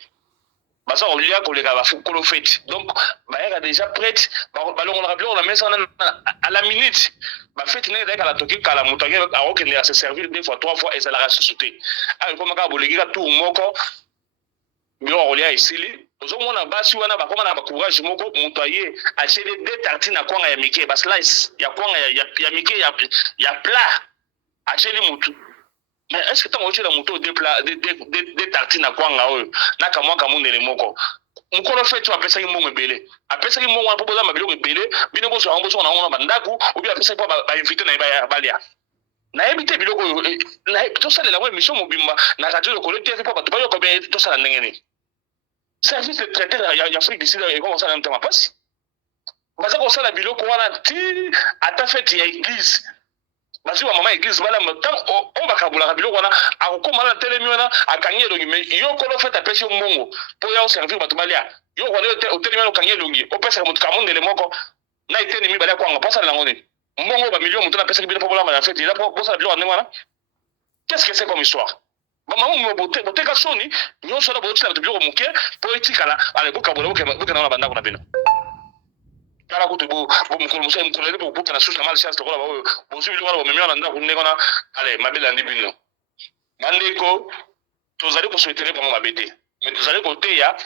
baza kolia koleka bafukolo feti donc bayaka déjà prête balongolaka biloko na mesa wana à la minute bafeti ndenge ezalaki kala toki kala moto akokende ase servir 2 fois 3 fois ezalaka susu te ayo ekomaka boleki ka tour moko biloko kolia esili ozomona basi wana bakoma na bacourage moko moto aye acheli 2 tartines na kwanga ya mike baslice ya kwanga ya mike ya plat acheli motu mais est-ce que ntango ochela moto de tartine na kwanga oyo nakamwaka mundele moko mokolo feti apesaki mbongo ebele apesaki mbongo wana mpo bozala mabiloko ebele bino bozwa yango bozonga nango na bandako obi apesaki mpo bainvité na ye balia nayebi te biloko oyo tosalela ngo émission mobimba na radio lokolo te po bato bayoka be tosala ndenge nini service de traiteur ya Afrique du Sud ekomosala na mtema mpasi baza kosala biloko wana ti ata fete ya église bazwi bamama église balamba ntango oyo bakabulaka biloko wana akokóma na telemi wana akangi elongi me yo kolo fete apesi yo mbongo mpo ya oservir bato balia yo wana otelemi wana okangi elongi opesaka moto kamondele moko na eteni mibale ya kwanga posala nango nini mbongo bamilio moto napesaki bino mpo bolamba na fete ela bosala biloko ndenge wana qu'est-ce que c'est comme histoire bamama boteka soni nyonso wana boyotisala bato biloko moke mpo etikala ale bokabula bokenda wana bandako na bino kala kutu mokolo mosusu mokolo ete bokokutana susu na malchance lokola baoyo bozwi biloko wana bomemi wana ndako ndenge wana ale mabele andi bino bandeko tozali kosouetere bango mabe te me tozali koteya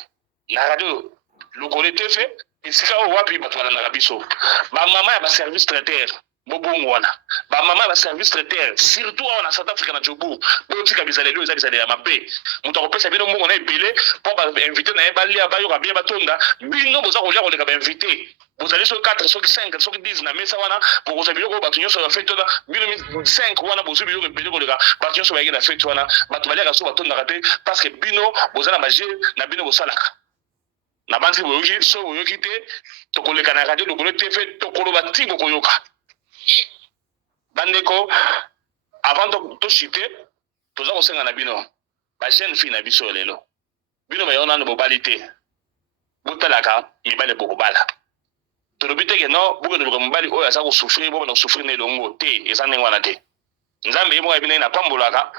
na radio lokolo te fe esika oyo wapi bato balandaka biso bamama ya baservice traiteur bobongo wana bamama ya baservice traiteur surtout awa na South Africa na Joburg botika bizaleli eza bizaleli ya mabe moto akopesa bino mbongo na ebele mpo bainvité na ye balia bayoka bie batonda bino boza kolia koleka bainvité bozali soki 4 soki 5 soki 10 na mesa wana bokozwa biloko oyo bato nyonso bafete wana bino 5 wana bozwi biloko ebele koleka bato nyonso bayaki na fete wana bato baliaka so batondaka te parce que bino boza na baje na bino bosalaka na banzi boyoki so boyoki te tokoleka na radio lokolo te fe tokoloba ti bokoyoka bandeko avant toshite toza kosenga na bino bajeune fille na biso lelo bino bayo nano bobali te botalaka mibale bokobala tolobi teke no bokende luka mobali oyo aza kosouffrir bobanda kosouffrir na elongo te eza ndenge wana te nzambe ye moko ya bino ye napambolaka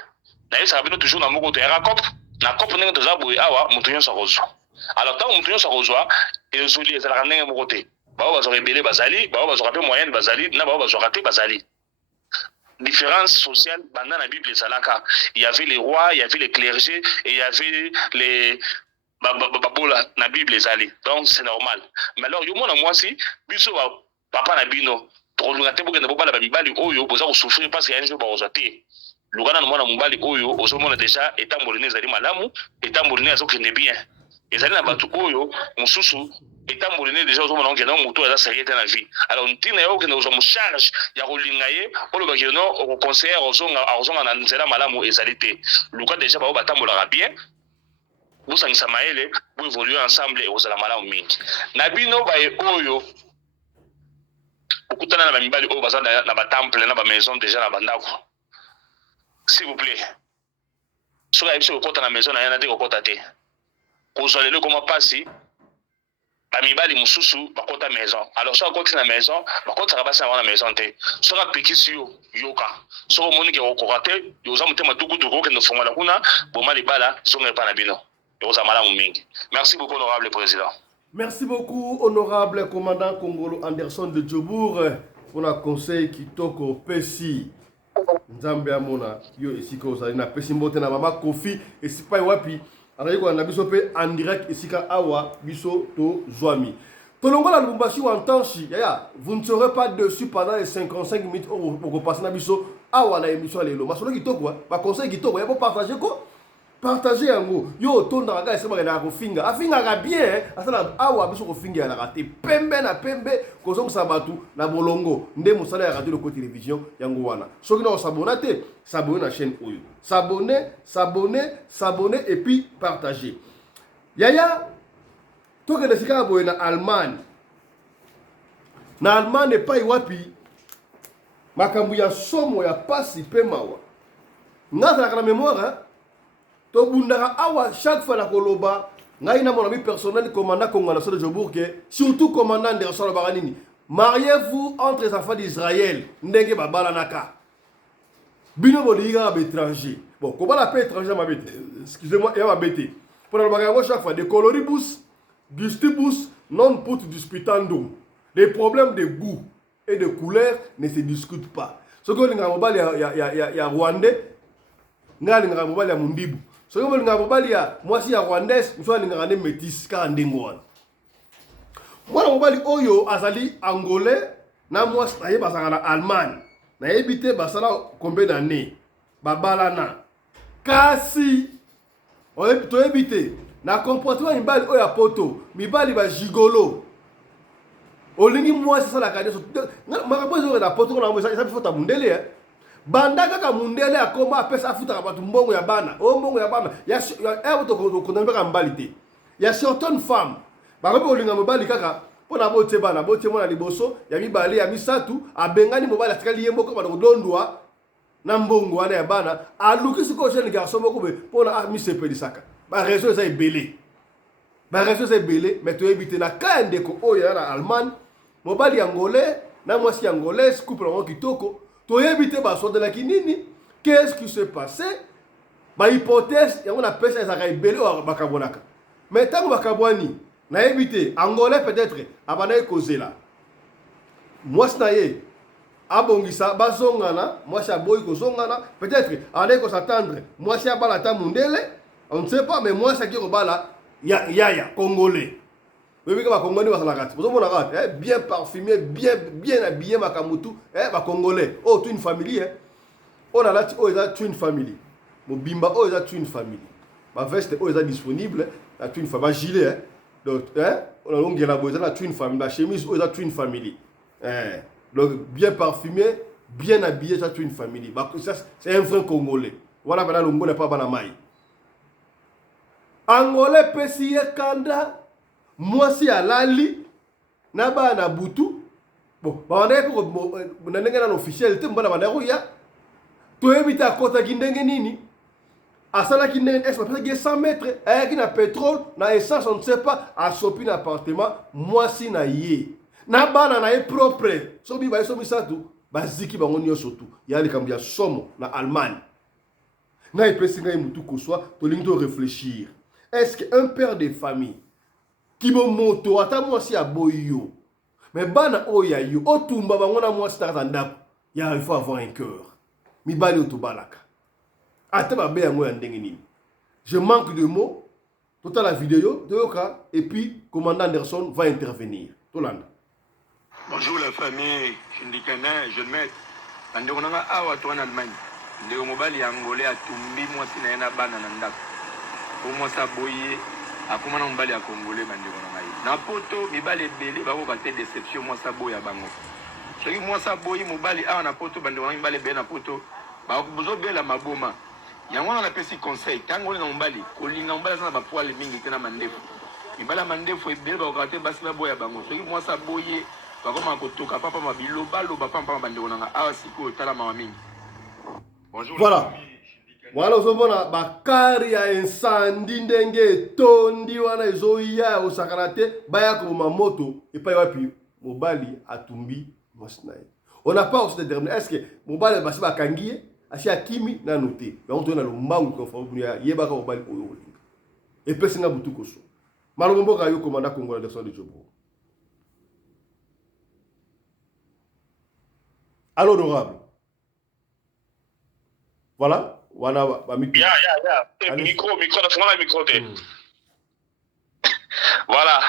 nayebisaka bino toujours na moko toyaka cope na cope ndenge toza boye awa moto nyonso akozwa alors ntango moto nyonso akozwa ezoli ezalaka ndenge moko te bao bazwaka ebele bazali bao bazwaka mpe moyenne bazali na bao bazwaka te bazali différence sociale banda na Bible ezalaka il y avait les rois il y avait les clergés et il y avait les babola na Bible ezali donc c'est normal mais alors yo mona mwasi biso papa na bino tokolunga te bokende bobala bamibali oyo boza kosouffrir parce que ya njo bakozwa te lukana na mwana mobali oyo ozomona deja etamboli ne ezali malamu etamboli ne azokende bien ezali na bato oyo mosusu etamboli ne deja ozomona okende moto aza sérieux te na vie alors ntina yo okende kozwa mocharge ya kolinga ye olobaki no okoconseillere ozonga na nzela malamu ezali te luka deja bao batambolaka bien bosangisa mayele boévolue ensemble ekozala malamu mingi na bino baye oyo okutana na bamibali oyo baza na batemple na bamaison deja na bandako s'il vous plaît soki ayebiso kokota na maison na ye na te kokota te kozwa lelo ekoma mpasi bamibali mosusu bakota maison alors soki akoti na maison bakotisaka basi na bango na maison te soki apekisi yo yoka soki omoniki okoka te oza motema tukutuku okende ofongola kuna boma libala zonga epa na bino ekozala malamu mingi. Merci beaucoup honorable président. Merci beaucoup honorable commandant Kongolo Anderson de Joburg pour le conseil kitoko pesi nzambe amona yo esika ozali na pesi mbote na mama Kofi esipai wapi azali ko na biso pe en direct esika awa biso to zwami tolongola Lubumbashi wa ntanchi yaya vous ne serez pas dessus pendant les 55 minutes au passer na biso awa na émission lelo masolo kitoko ba conseil kitoko ya pour partager ko partager yango yo tonda nga ese bakela kofinga afinga bien asala awa biso kofinga na kate pembe na pembe kozo musabatu na bolongo nde musala ya radio ko télévision yango wana soki na s'abonner te s'abonner na chaîne oyo s'abonner et puis partager yaya toke de sika boye na Allemagne pa iwapi makambu ya somo ya pasi pe mawa ngata na mémoire to bundaka awa chaque fois la koloba ngai na mon ami personnel commandant Kongolo Anderson de Joburg surtout commandant de Rasolo Baranini mariez-vous entre les enfants d'Israël ndenge babala naka bino boliga ba étranger bon comment la paix étranger ma bête excusez-moi et ma bête pour le bagage chaque fois de coloribus gustibus non put disputandum les problèmes de goût et de couleur ne se discutent pas ce que linga mobali ya rwandais ngali linga mobali ya mundibu so yo linga mobali ya mwasi ya rwandaise mso linga ne métis ka ndengo wana mwana mobali oyo azali angolais na mwasi na ye basanga na Allemagne na yebite basala combien d'années babalana kasi oyebi to yebite na comportement mibali oyo ya poto mibali ba gigolo olingi mwasi sala kade so makabozo na poto na mwasi ça faut ta mundele banda kaka mundele akoma apesa afutaka bato mbongo ya bana o mbongo ya bana ya tokondambeka mbali te ya certaines femmes bakomi kolinga mobali kaka mpona botie bana botie mwana liboso ya mibale ya misatu abengani mobali atikali ye moko bana kodondwa na mbongo wana ya bana alukisi ko jeune garçon moko be mpona misepelisaka bareseau eza ebele mais toyebi te na ka ya ndeko oyo ya na Allemagne mobali ya ngolais na mwasi ya ngolaise couple yango kitoko toyebi te basodelaki nini qu'est-ce qui s'est passé bahypothèse yango na pesa ezalaka ebele oyo bakabwanaka mais ntango bakabwani nayebi te angolais peut-être abandaki kozela mwasi na ye abongisa bazongana mwasi aboyi kozongana peut-être abandaki kosatendre mwasi abala ata mundele on ne sait pas mais mwasi aki kobala yaya congolais oyebi ka bakongolais bazalaka te bozomona kaka bien parfumé bien habillé makamutu bacongolais oyo tu une famille oyo nalati oyo eza tu une famille mobimba oyo eza tu une famille baveste oyo eza disponible na tu une famille bagilet donc onalongela boyo eza na tu une famille bachemise oyo eza tu une famille donc bien parfumé bien habillé eza tu une famille c'est un vrai congolais wana bana longona pa bana mai angolais pesi ye kanda mwasi alali na bana butu bon bandaki ko na ndenge na officiel te mbana bandaki koya toyebi te akotaki ndenge nini asalaki ndenge est apesaki 100 mètres ayaki na pétrole na essence on ne sait pas asopi na appartement mwasi na ye na bana na ye propre soki baye so misatu baziki bango nyonso tu ya likambo ya somo na Allemagne ngai epesi ngai mutu koswa tolingi to réfléchir est-ce qu'un père de famille qui moto ata mwasi aboyi yo mais bana oya yo otumba bango na mwasi taka ndako ya il faut avoir un cœur mibali otobalaka ata babe yango ya ndenge nini je manque de mots tota la vidéo toyoka et puis commandant Anderson va intervenir tolanda. Bonjour la famille Shindikana jeune maître ande konanga awa to en Allemagne ndeko mobali ya ngolais atumbi mwasi na yena bana na ndako o mwasi aboyi akoma na mobali ya congolais bandeko na ngai na poto mibali ebele bakoka te déception mwasi aboyi ya bango soki mwasi aboyi mobali awa na poto bandeko na mibali ebele na poto bazobela maboma yango wana napesi conseil ntango na mobali kolinga mobali aza na bapoile mingi te na mandefu mibali ya mandefu ebele bakoka te basi baboya bango soki mwasi aboyi bakoma kotoka papa mabilobaloba pamba bandeko na nga awa sikoyo tala mawa mingi. Voilà. Voilà ozomona bakari ya insandi ndenge etondi wana ezoya osakana te baya koboma moto epai wapi mobali atumbi mwasi na ye. On n'a pas aussi déterminé est-ce que mobali basi bakangi ye asi akimi na noté yango toyena lombangu konforme ya yebaka mobali oyo olinga epesi nga butu koso malobo mboka yo komanda Kongo na descend de Jobro. À l'honorable. Voilà. Voilà. Micro, micro. Voilà.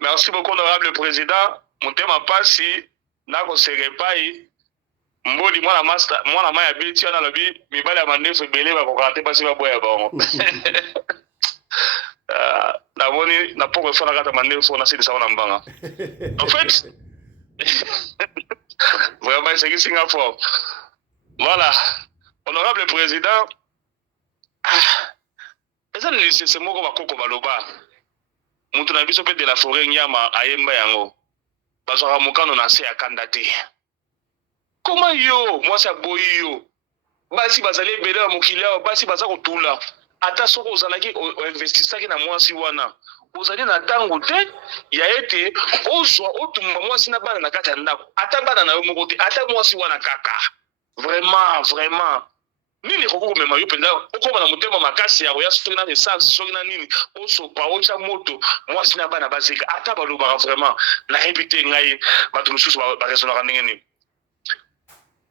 Merci beaucoup, honorable président. Mon thème passe nako serepai mbodi mwana maya biti ana lobi mibali ya mandefu ebele ba kokate pasi ba boya ba. Na moni na poko fona kata mandefu na sidi sawana mbanga. En fait, vraiment, c'est Singapour. Voilà. Honorable président, c'est moi qui vais baloba. Moutouna biso pe de la forêt nyama ayemba yango. Bazora mokano na se akandate. Comment yo, moi ça boyi yo. Basi bazali bele mokila, basi baza ko tula. Ata soko ozalaki investissaki na mwasi wana. Ozali na tango te ya ete ozwa otumba mwasi na bana na kati ya ndako ata bana na yo moko te ata mwasi wana kaka vraiment nini koko mema yo penda okoma na mutema makasi ya ya soki na essence soki na nini osopa ocha moto mwasi na bana bazeka ata baloba vraiment na ebite ngai bato mususu ba resonaka ndenge nini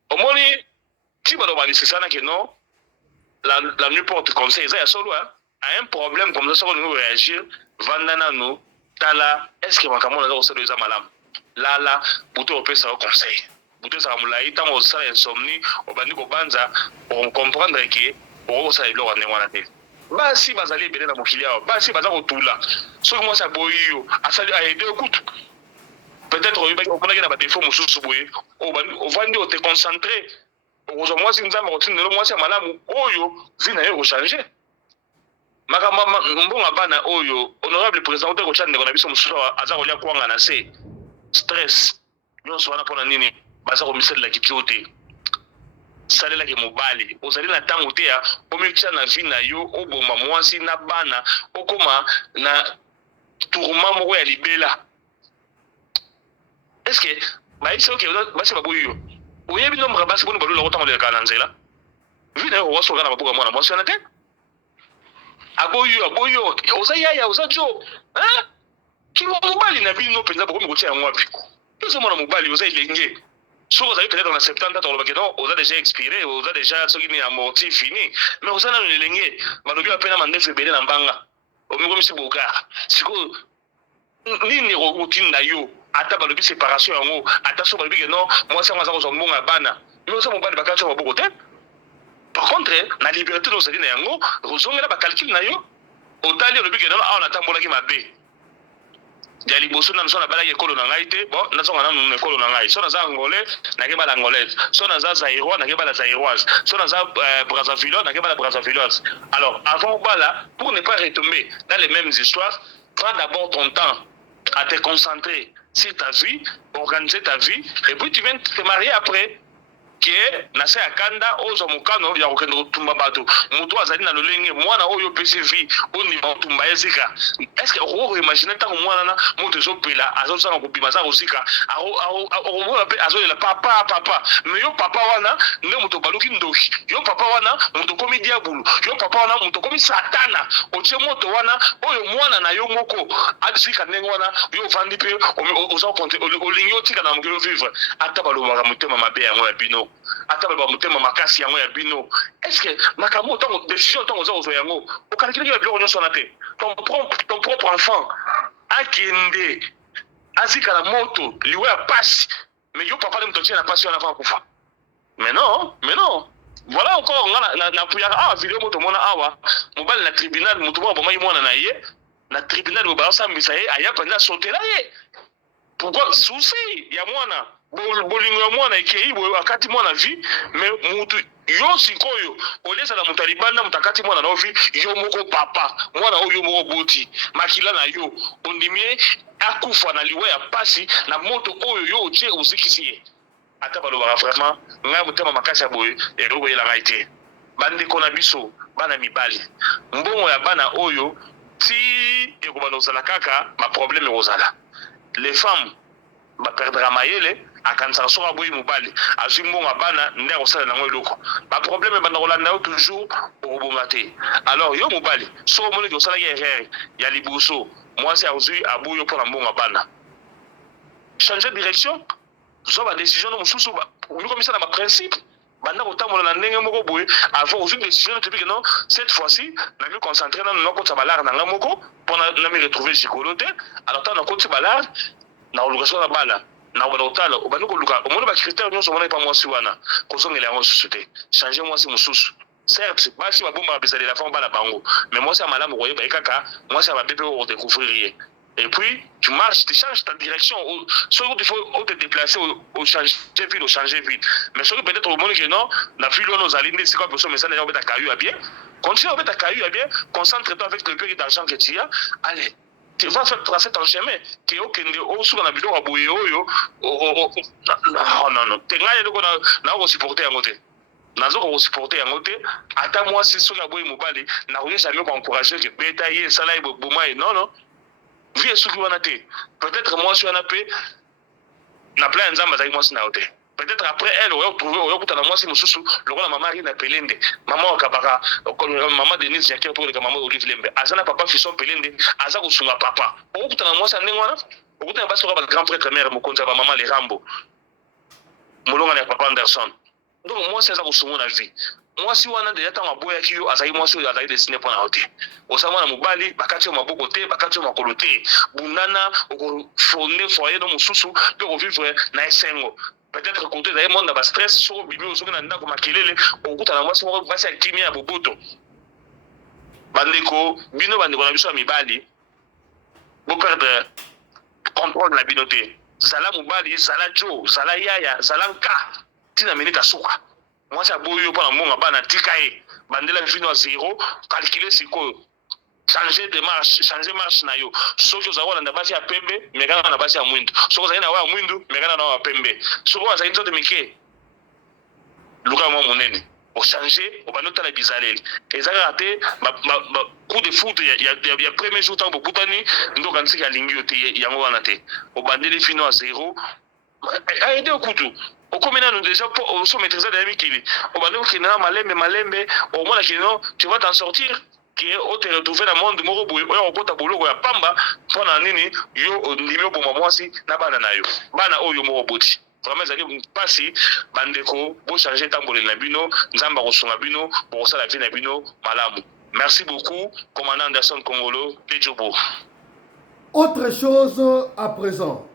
omoni ti baloba ni sesana que non la mieux porte conseil ça ya solo a un problème comme ça on nous réagir vandana no tala est-ce que makamona za oselo za malam lala buto opesa au conseil buto sa mulai tango sa insomnie obandi ko banza on comprendre que o sa ilo wane wana te basi bazali bele na mokili yao basi baza ko tula so moi ça boyo asali a aider écoute peut-être on va na ba défaut mususu boye o vandi o te concentrer okozwa mwasi nzambe akotindela mwasi ya malamu oyo vi na ye ekochange makambo mbongo bana oyo honorable président te kotya ndeko na biso mosusu aza kolia kwanga na se stress nyonso wana mpona nini baza komisalelaki tio te salelaki mobali ozali na ntango te ya omekisa na vi na yo oboma mwasi na bana okoma na tourment moko ya libela estce bayebisi oke basi baboyi yo oyebi nombre basi boni balula kotango lelaka na nzela vi na yo owasoka na maboko ya mwana mwasi wana te aboyo oza yaya oza jo kilo mobali na bino mpenza bokomi kotia yango wapi yoza mwana mobali oza elenge soki ozali peut-être na 70 ans olobaki non oza déjà expiré oza déjà soki ni amorti fini mais oza nano elenge balobi bapena mandefu ebele na mbanga omikomisi bokara sikoyo nini otinda yo ata balobi séparation yango ata so balobi ke non mwasi yango aza kozwa mbongo ya bana mais oza mobali bakati ya maboko te. Par contre, na liberté de ozali na yango ozongela bakalcule na yo otali olobi ke nono awa natambolaki mabe ya liboso nano so nabalaki ekolo na ngai te bon nazonga nano na ekolo na ngai so naza angolais nakebala angolaise so naza zaïrois nakebala zaïroise so naza brazzavillois nakebala brazzavilloise. Alors avant bala, pour ne pas retomber dans les mêmes histoires, prends d'abord ton temps à te concentrer sur ta vie, organiser ta vie et puis tu viens te marier après. Que na se akanda ozo mukano ya kokende kotumba bato mutu azali na lolenge mwana oyo PCV oni batumba ezika est-ce que oko imaginer tango mwana na mutu ezopela azosanga kopima za kozika okomona pe azolela papa mais yo papa wana nde mutu baluki ndoki yo papa wana mutu komi diabulu yo papa wana mutu komi satana otie moto wana oyo mwana na yo moko adisika ndenge wana yo vandi pe oza konte olingi otika na mokelo vivre ata balobaka mutema mabe yango ya bino ata ba mutema makasi yango ya bino est-ce que makambo tango décision tango za ozo yango okalikili ya biloko nyonso na te ton propre enfant akende azika na moto liwe ya pasi mais yo papa de mutotie na pasi wana fa kufa mais non voilà encore na puyaka awa video moto mona awa mobali na tribunal moto moko bomaki mwana na ye na tribunal bo basambisa ye aya panda sotela ye pourquoi souci ya mwana bolingo ya mwana ekei boyo akati mwana vi mais mutu yo sikoyo oleza na mutu alibanda mutu akati mwana na vi yo moko papa mwana oyo moko boti makila na yo ondimie akufa na liwa ya pasi na moto oyo yo otie ozikisi ye ata balobaka vraiment ngai motema makasi ya boye eloko elanga ete bandeko na biso bana mibali mbongo ya bana oyo ti ekobana ozala kaka baproblème ekozala les femmes baperdra mayele akanisaka soki aboyi mobali azwi mbongo ya bana nde akosala nango eloko baproblème ebanda kolanda yo toujours okobonga te. Alors yo mobali soki omoniki osalaki erreur ya liboso mwasi azwi aboyi yo mpona mbongo ya bana changer direction zwa badécision no mosusu omikomisa na baprincipe banda kotambola na ndenge moko boye avant ozwi décision topike non cette fois-ci nami concentré nano nakotisa balare na ngai moko mpona nami retrouver jikolo te. Alors ntango nakotisi balare na koluka soki na bala na kobanda kotala obandi koluka omoni bacritère nyonso omona epa mwasi wana kozongela yango mosusu te change mwasi mosusu certes basi babombaka bisalela fo bala bango mais mwasi ya malamu koyeba ye kaka mwasi ya bapepe okodécouvrir ye et puis tu marches tu changes ta direction soit il faut te déplacer au changer ville au changer ville mais soit peut-être au monde que non na ville on nous aligne c'est quoi pour ça mais ça n'est pas ta caillou à bien continue avec ta caillou à bien concentre-toi avec le peu d'argent que tu as allez tu vas faire tracer ton chemin que okende osuka na biloko aboye oyo non te ngai eloko na ko supporter yango te nazo ko supporter yango te ata moi si soki aboye mobali na ko jamais ko encourager que beta ye sala iboma et non vie soki wana te peut-être moi si wana pe na plan nzamba za moi si na hote peut-être après elle aurait trouvé aurait kutana moi si mususu lokola mama Rina Pelende mama wakabaka mama Denise Jacques pour le maman Olive Lembe azana papa Fisson Pelende aza kusunga papa okutana moi sa ndengwana okutana basi ko ba grand prêtre mère mokonza ba mama Lerambo molonga na papa Anderson donc moi c'est ça kusunga na vie moi si wana déjà tant maboya kiyo azali moi si azali destiné pour na hote osama na mobali bakati maboko te bakati makolo te bunana oko fonder foyer no mususu to ko vivre na esengo peut-être côté d'ailleurs monde na stress so bibi ozoki na ndako makelele okuta na mwasi moko basi ya kimia ya boboto bandeko bino bandeko na biso ya mibali bo perdre contrôle na bino te zala mobali zala jo zala yaya zala nka tina minute asuka Moi ça boyo pour la monga bana tikaye. Bandela vino à zéro, calculer c'est quoi. Changer de marche, changer marche na yo. Soki ozawa na basi ya pembe, megana na basi ya mwindu. Soki ozawa na wa mwindu, megana na wa pembe. Soki ozawa nzoto mike. Luka mwa monene. O changer, o banota la bizaleli. Ezaka raté coup de foot ya premier jour tant bobutani, ndo kanisi ya lingi yote yango wana te. O bandeli fino à zéro. Aide au kutu. Au combien nous déjà pour se maîtriser des amis qui au bandeli qui na malembe, au moins qui non, tu vas t'en sortir. Qui est au te retrouver dans le monde moko boye oyo okota boloko ya pamba pona nini yo ndimi oboma mwasi na bana na yo bana oyo moko boti vraiment ezali mpasi bandeko bo changer tamboleli na bino nzamba kosunga bino bokosala vie na bino malamu. Merci beaucoup commandant Anderson Kongolo Pejobo. Autre chose à présent.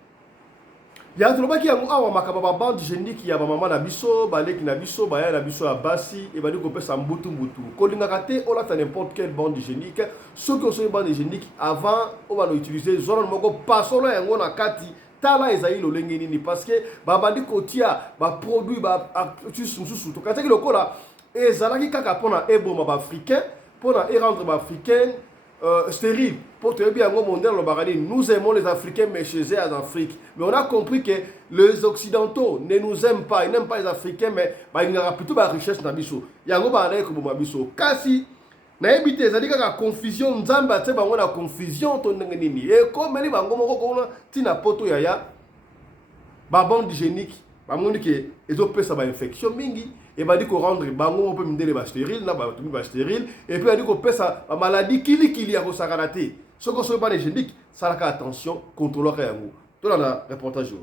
Il y a tout le qui a un bande génique, il y a maman na biso, balek na biso, baya na biso à Bassi, et badi kopé sambutu mbutu. Kolinga kate, on a n'importe quelle bande génique. Ceux qui ont une bande génique avant, on va l'utiliser. Zoran moko passo là yango na kati. Tala ezali lo lengenini parce que babandi kotia ba produit ba susu to kata ki lokola ezalaki kaka pona eboma ba africain, pona rendre ba africain stérile. Pour te bien mondial, nous aimons les Africains, mais chez eux en Afrique. Mais on a compris que les Occidentaux ne nous aiment pas. Ils n'aiment pas les Africains, mais il y aura plutôt de la richesse dans le biso. Il y a un biso. Kasi, na ebité, ça dit qu'il y a confusion. Nzamba, tu sais, on a confusion. Et comme il y a une poto yaya, bande hygiénique, on dit que les autres ça va infection mingi. Et bah dit qu'on rendre bango on peut me dire les stérile là bah tout stérile et puis on dit qu'on peut ça maladie qui a rosagaraté ce qu'on soit pas les géniques ça la attention contrôleur yango tout dans reportage.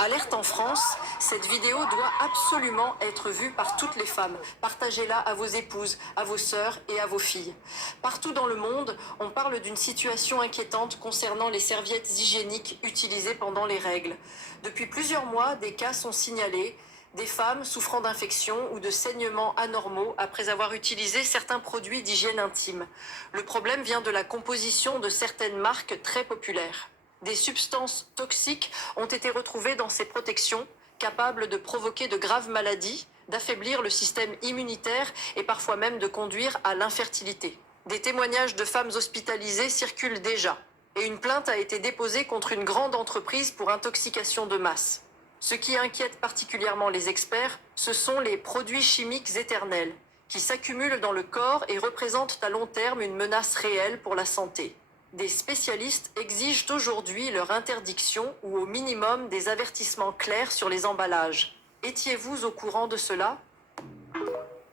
Alerte en France, cette vidéo doit absolument être vue par toutes les femmes. Partagez-la à vos épouses, à vos sœurs et à vos filles. Partout dans le monde, on parle d'une situation inquiétante concernant les serviettes hygiéniques utilisées pendant les règles. Depuis plusieurs mois, des cas sont signalés. Des femmes souffrant d'infections ou de saignements anormaux après avoir utilisé certains produits d'hygiène intime. Le problème vient de la composition de certaines marques très populaires. Des substances toxiques ont été retrouvées dans ces protections, capables de provoquer de graves maladies, d'affaiblir le système immunitaire et parfois même de conduire à l'infertilité. Des témoignages de femmes hospitalisées circulent déjà et une plainte a été déposée contre une grande entreprise pour intoxication de masse. Ce qui inquiète particulièrement les experts, ce sont les produits chimiques éternels, qui s'accumulent dans le corps et représentent à long terme une menace réelle pour la santé. Des spécialistes exigent aujourd'hui leur interdiction ou au minimum des avertissements clairs sur les emballages. Étiez-vous au courant de cela?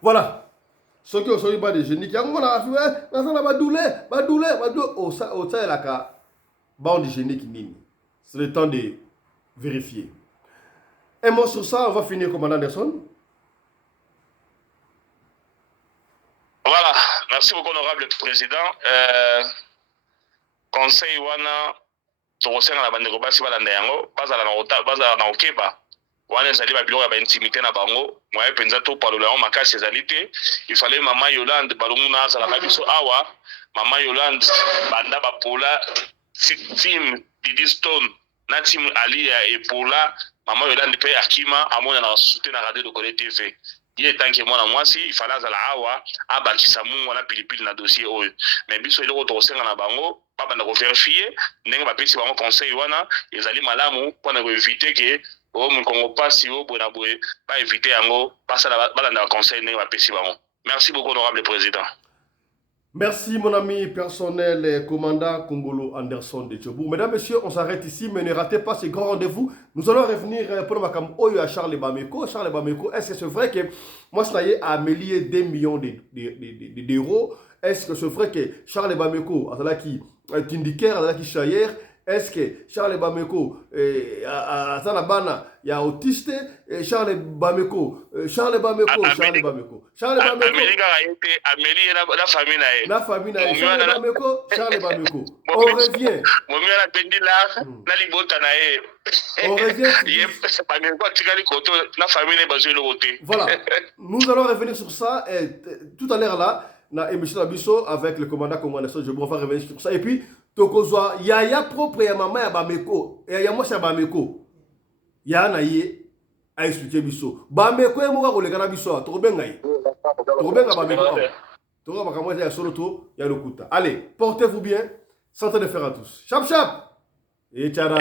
Voilà. Ce qui est pas des génies, c'est le temps de vérifier. Un mot sur ça, on va finir, commandant Anderson. Voilà, merci beaucoup, honorable président. Conseil wana, tokosenga na bandeko basi balanda yango, bazala na okeba. Wana ezali ba biloko ya ba intimité na bango, moye penza to palola yango makasi ezali te. Il fallait Mama Yolande balomuna azala ka biso awa, Mama Yolande banda ba pola team Didi Stone na team Ali ya Epola. Maman Yolande pe akima amona na soutien na radio de Kole TV. Il est temps que mwana mwasi il fallait azala awa abakisa mungu wana pilipili na dossier oyo. Mais biso ile ko tosenga na bango papa na ko vérifier ndenge ba pesi bango conseil wana ezali malamu pour na ko éviter que o mukongo pasi o bona boye ba éviter yango pasa bala na conseil ndenge ba pesi bango. Merci beaucoup honorable président. Merci mon ami personnel, commandant Kongolo Anderson de Tchobou. Mesdames, messieurs, on s'arrête ici, mais ne ratez pas ce grand rendez-vous. Nous allons revenir pour le à Charles Bameko. Charles Bameko, est-ce que c'est vrai que moi, je à amélioré 2 millions d'euros? Est-ce que c'est vrai que Charles Bameko, qui est indiqué, qui chayer, est-ce que Charles Bameko, à Zanabana, il y a autiste, Charles Bameko, Charles Bameko. Amérique a été Amélie la famille nae. La famille nae. Charles Bameko. On revient. On revient. Voilà. Nous allons revenir sur ça tout à l'heure là, dans l'émission Abisso avec le commandant Kongolo. Je vais revenir sur ça. Et puis, Tokozwa, yaya propre ya mama ya Bameko. Et ya moi c'est Bameko. Ya na ye. expliquer biso bameko ye moka kolekana biso tokobenga ye tokobenga bameko tokoka makambo ya solo to ya lokuta. Allez, portez-vous bien, santé de fer à tous. Chap chap et tchara.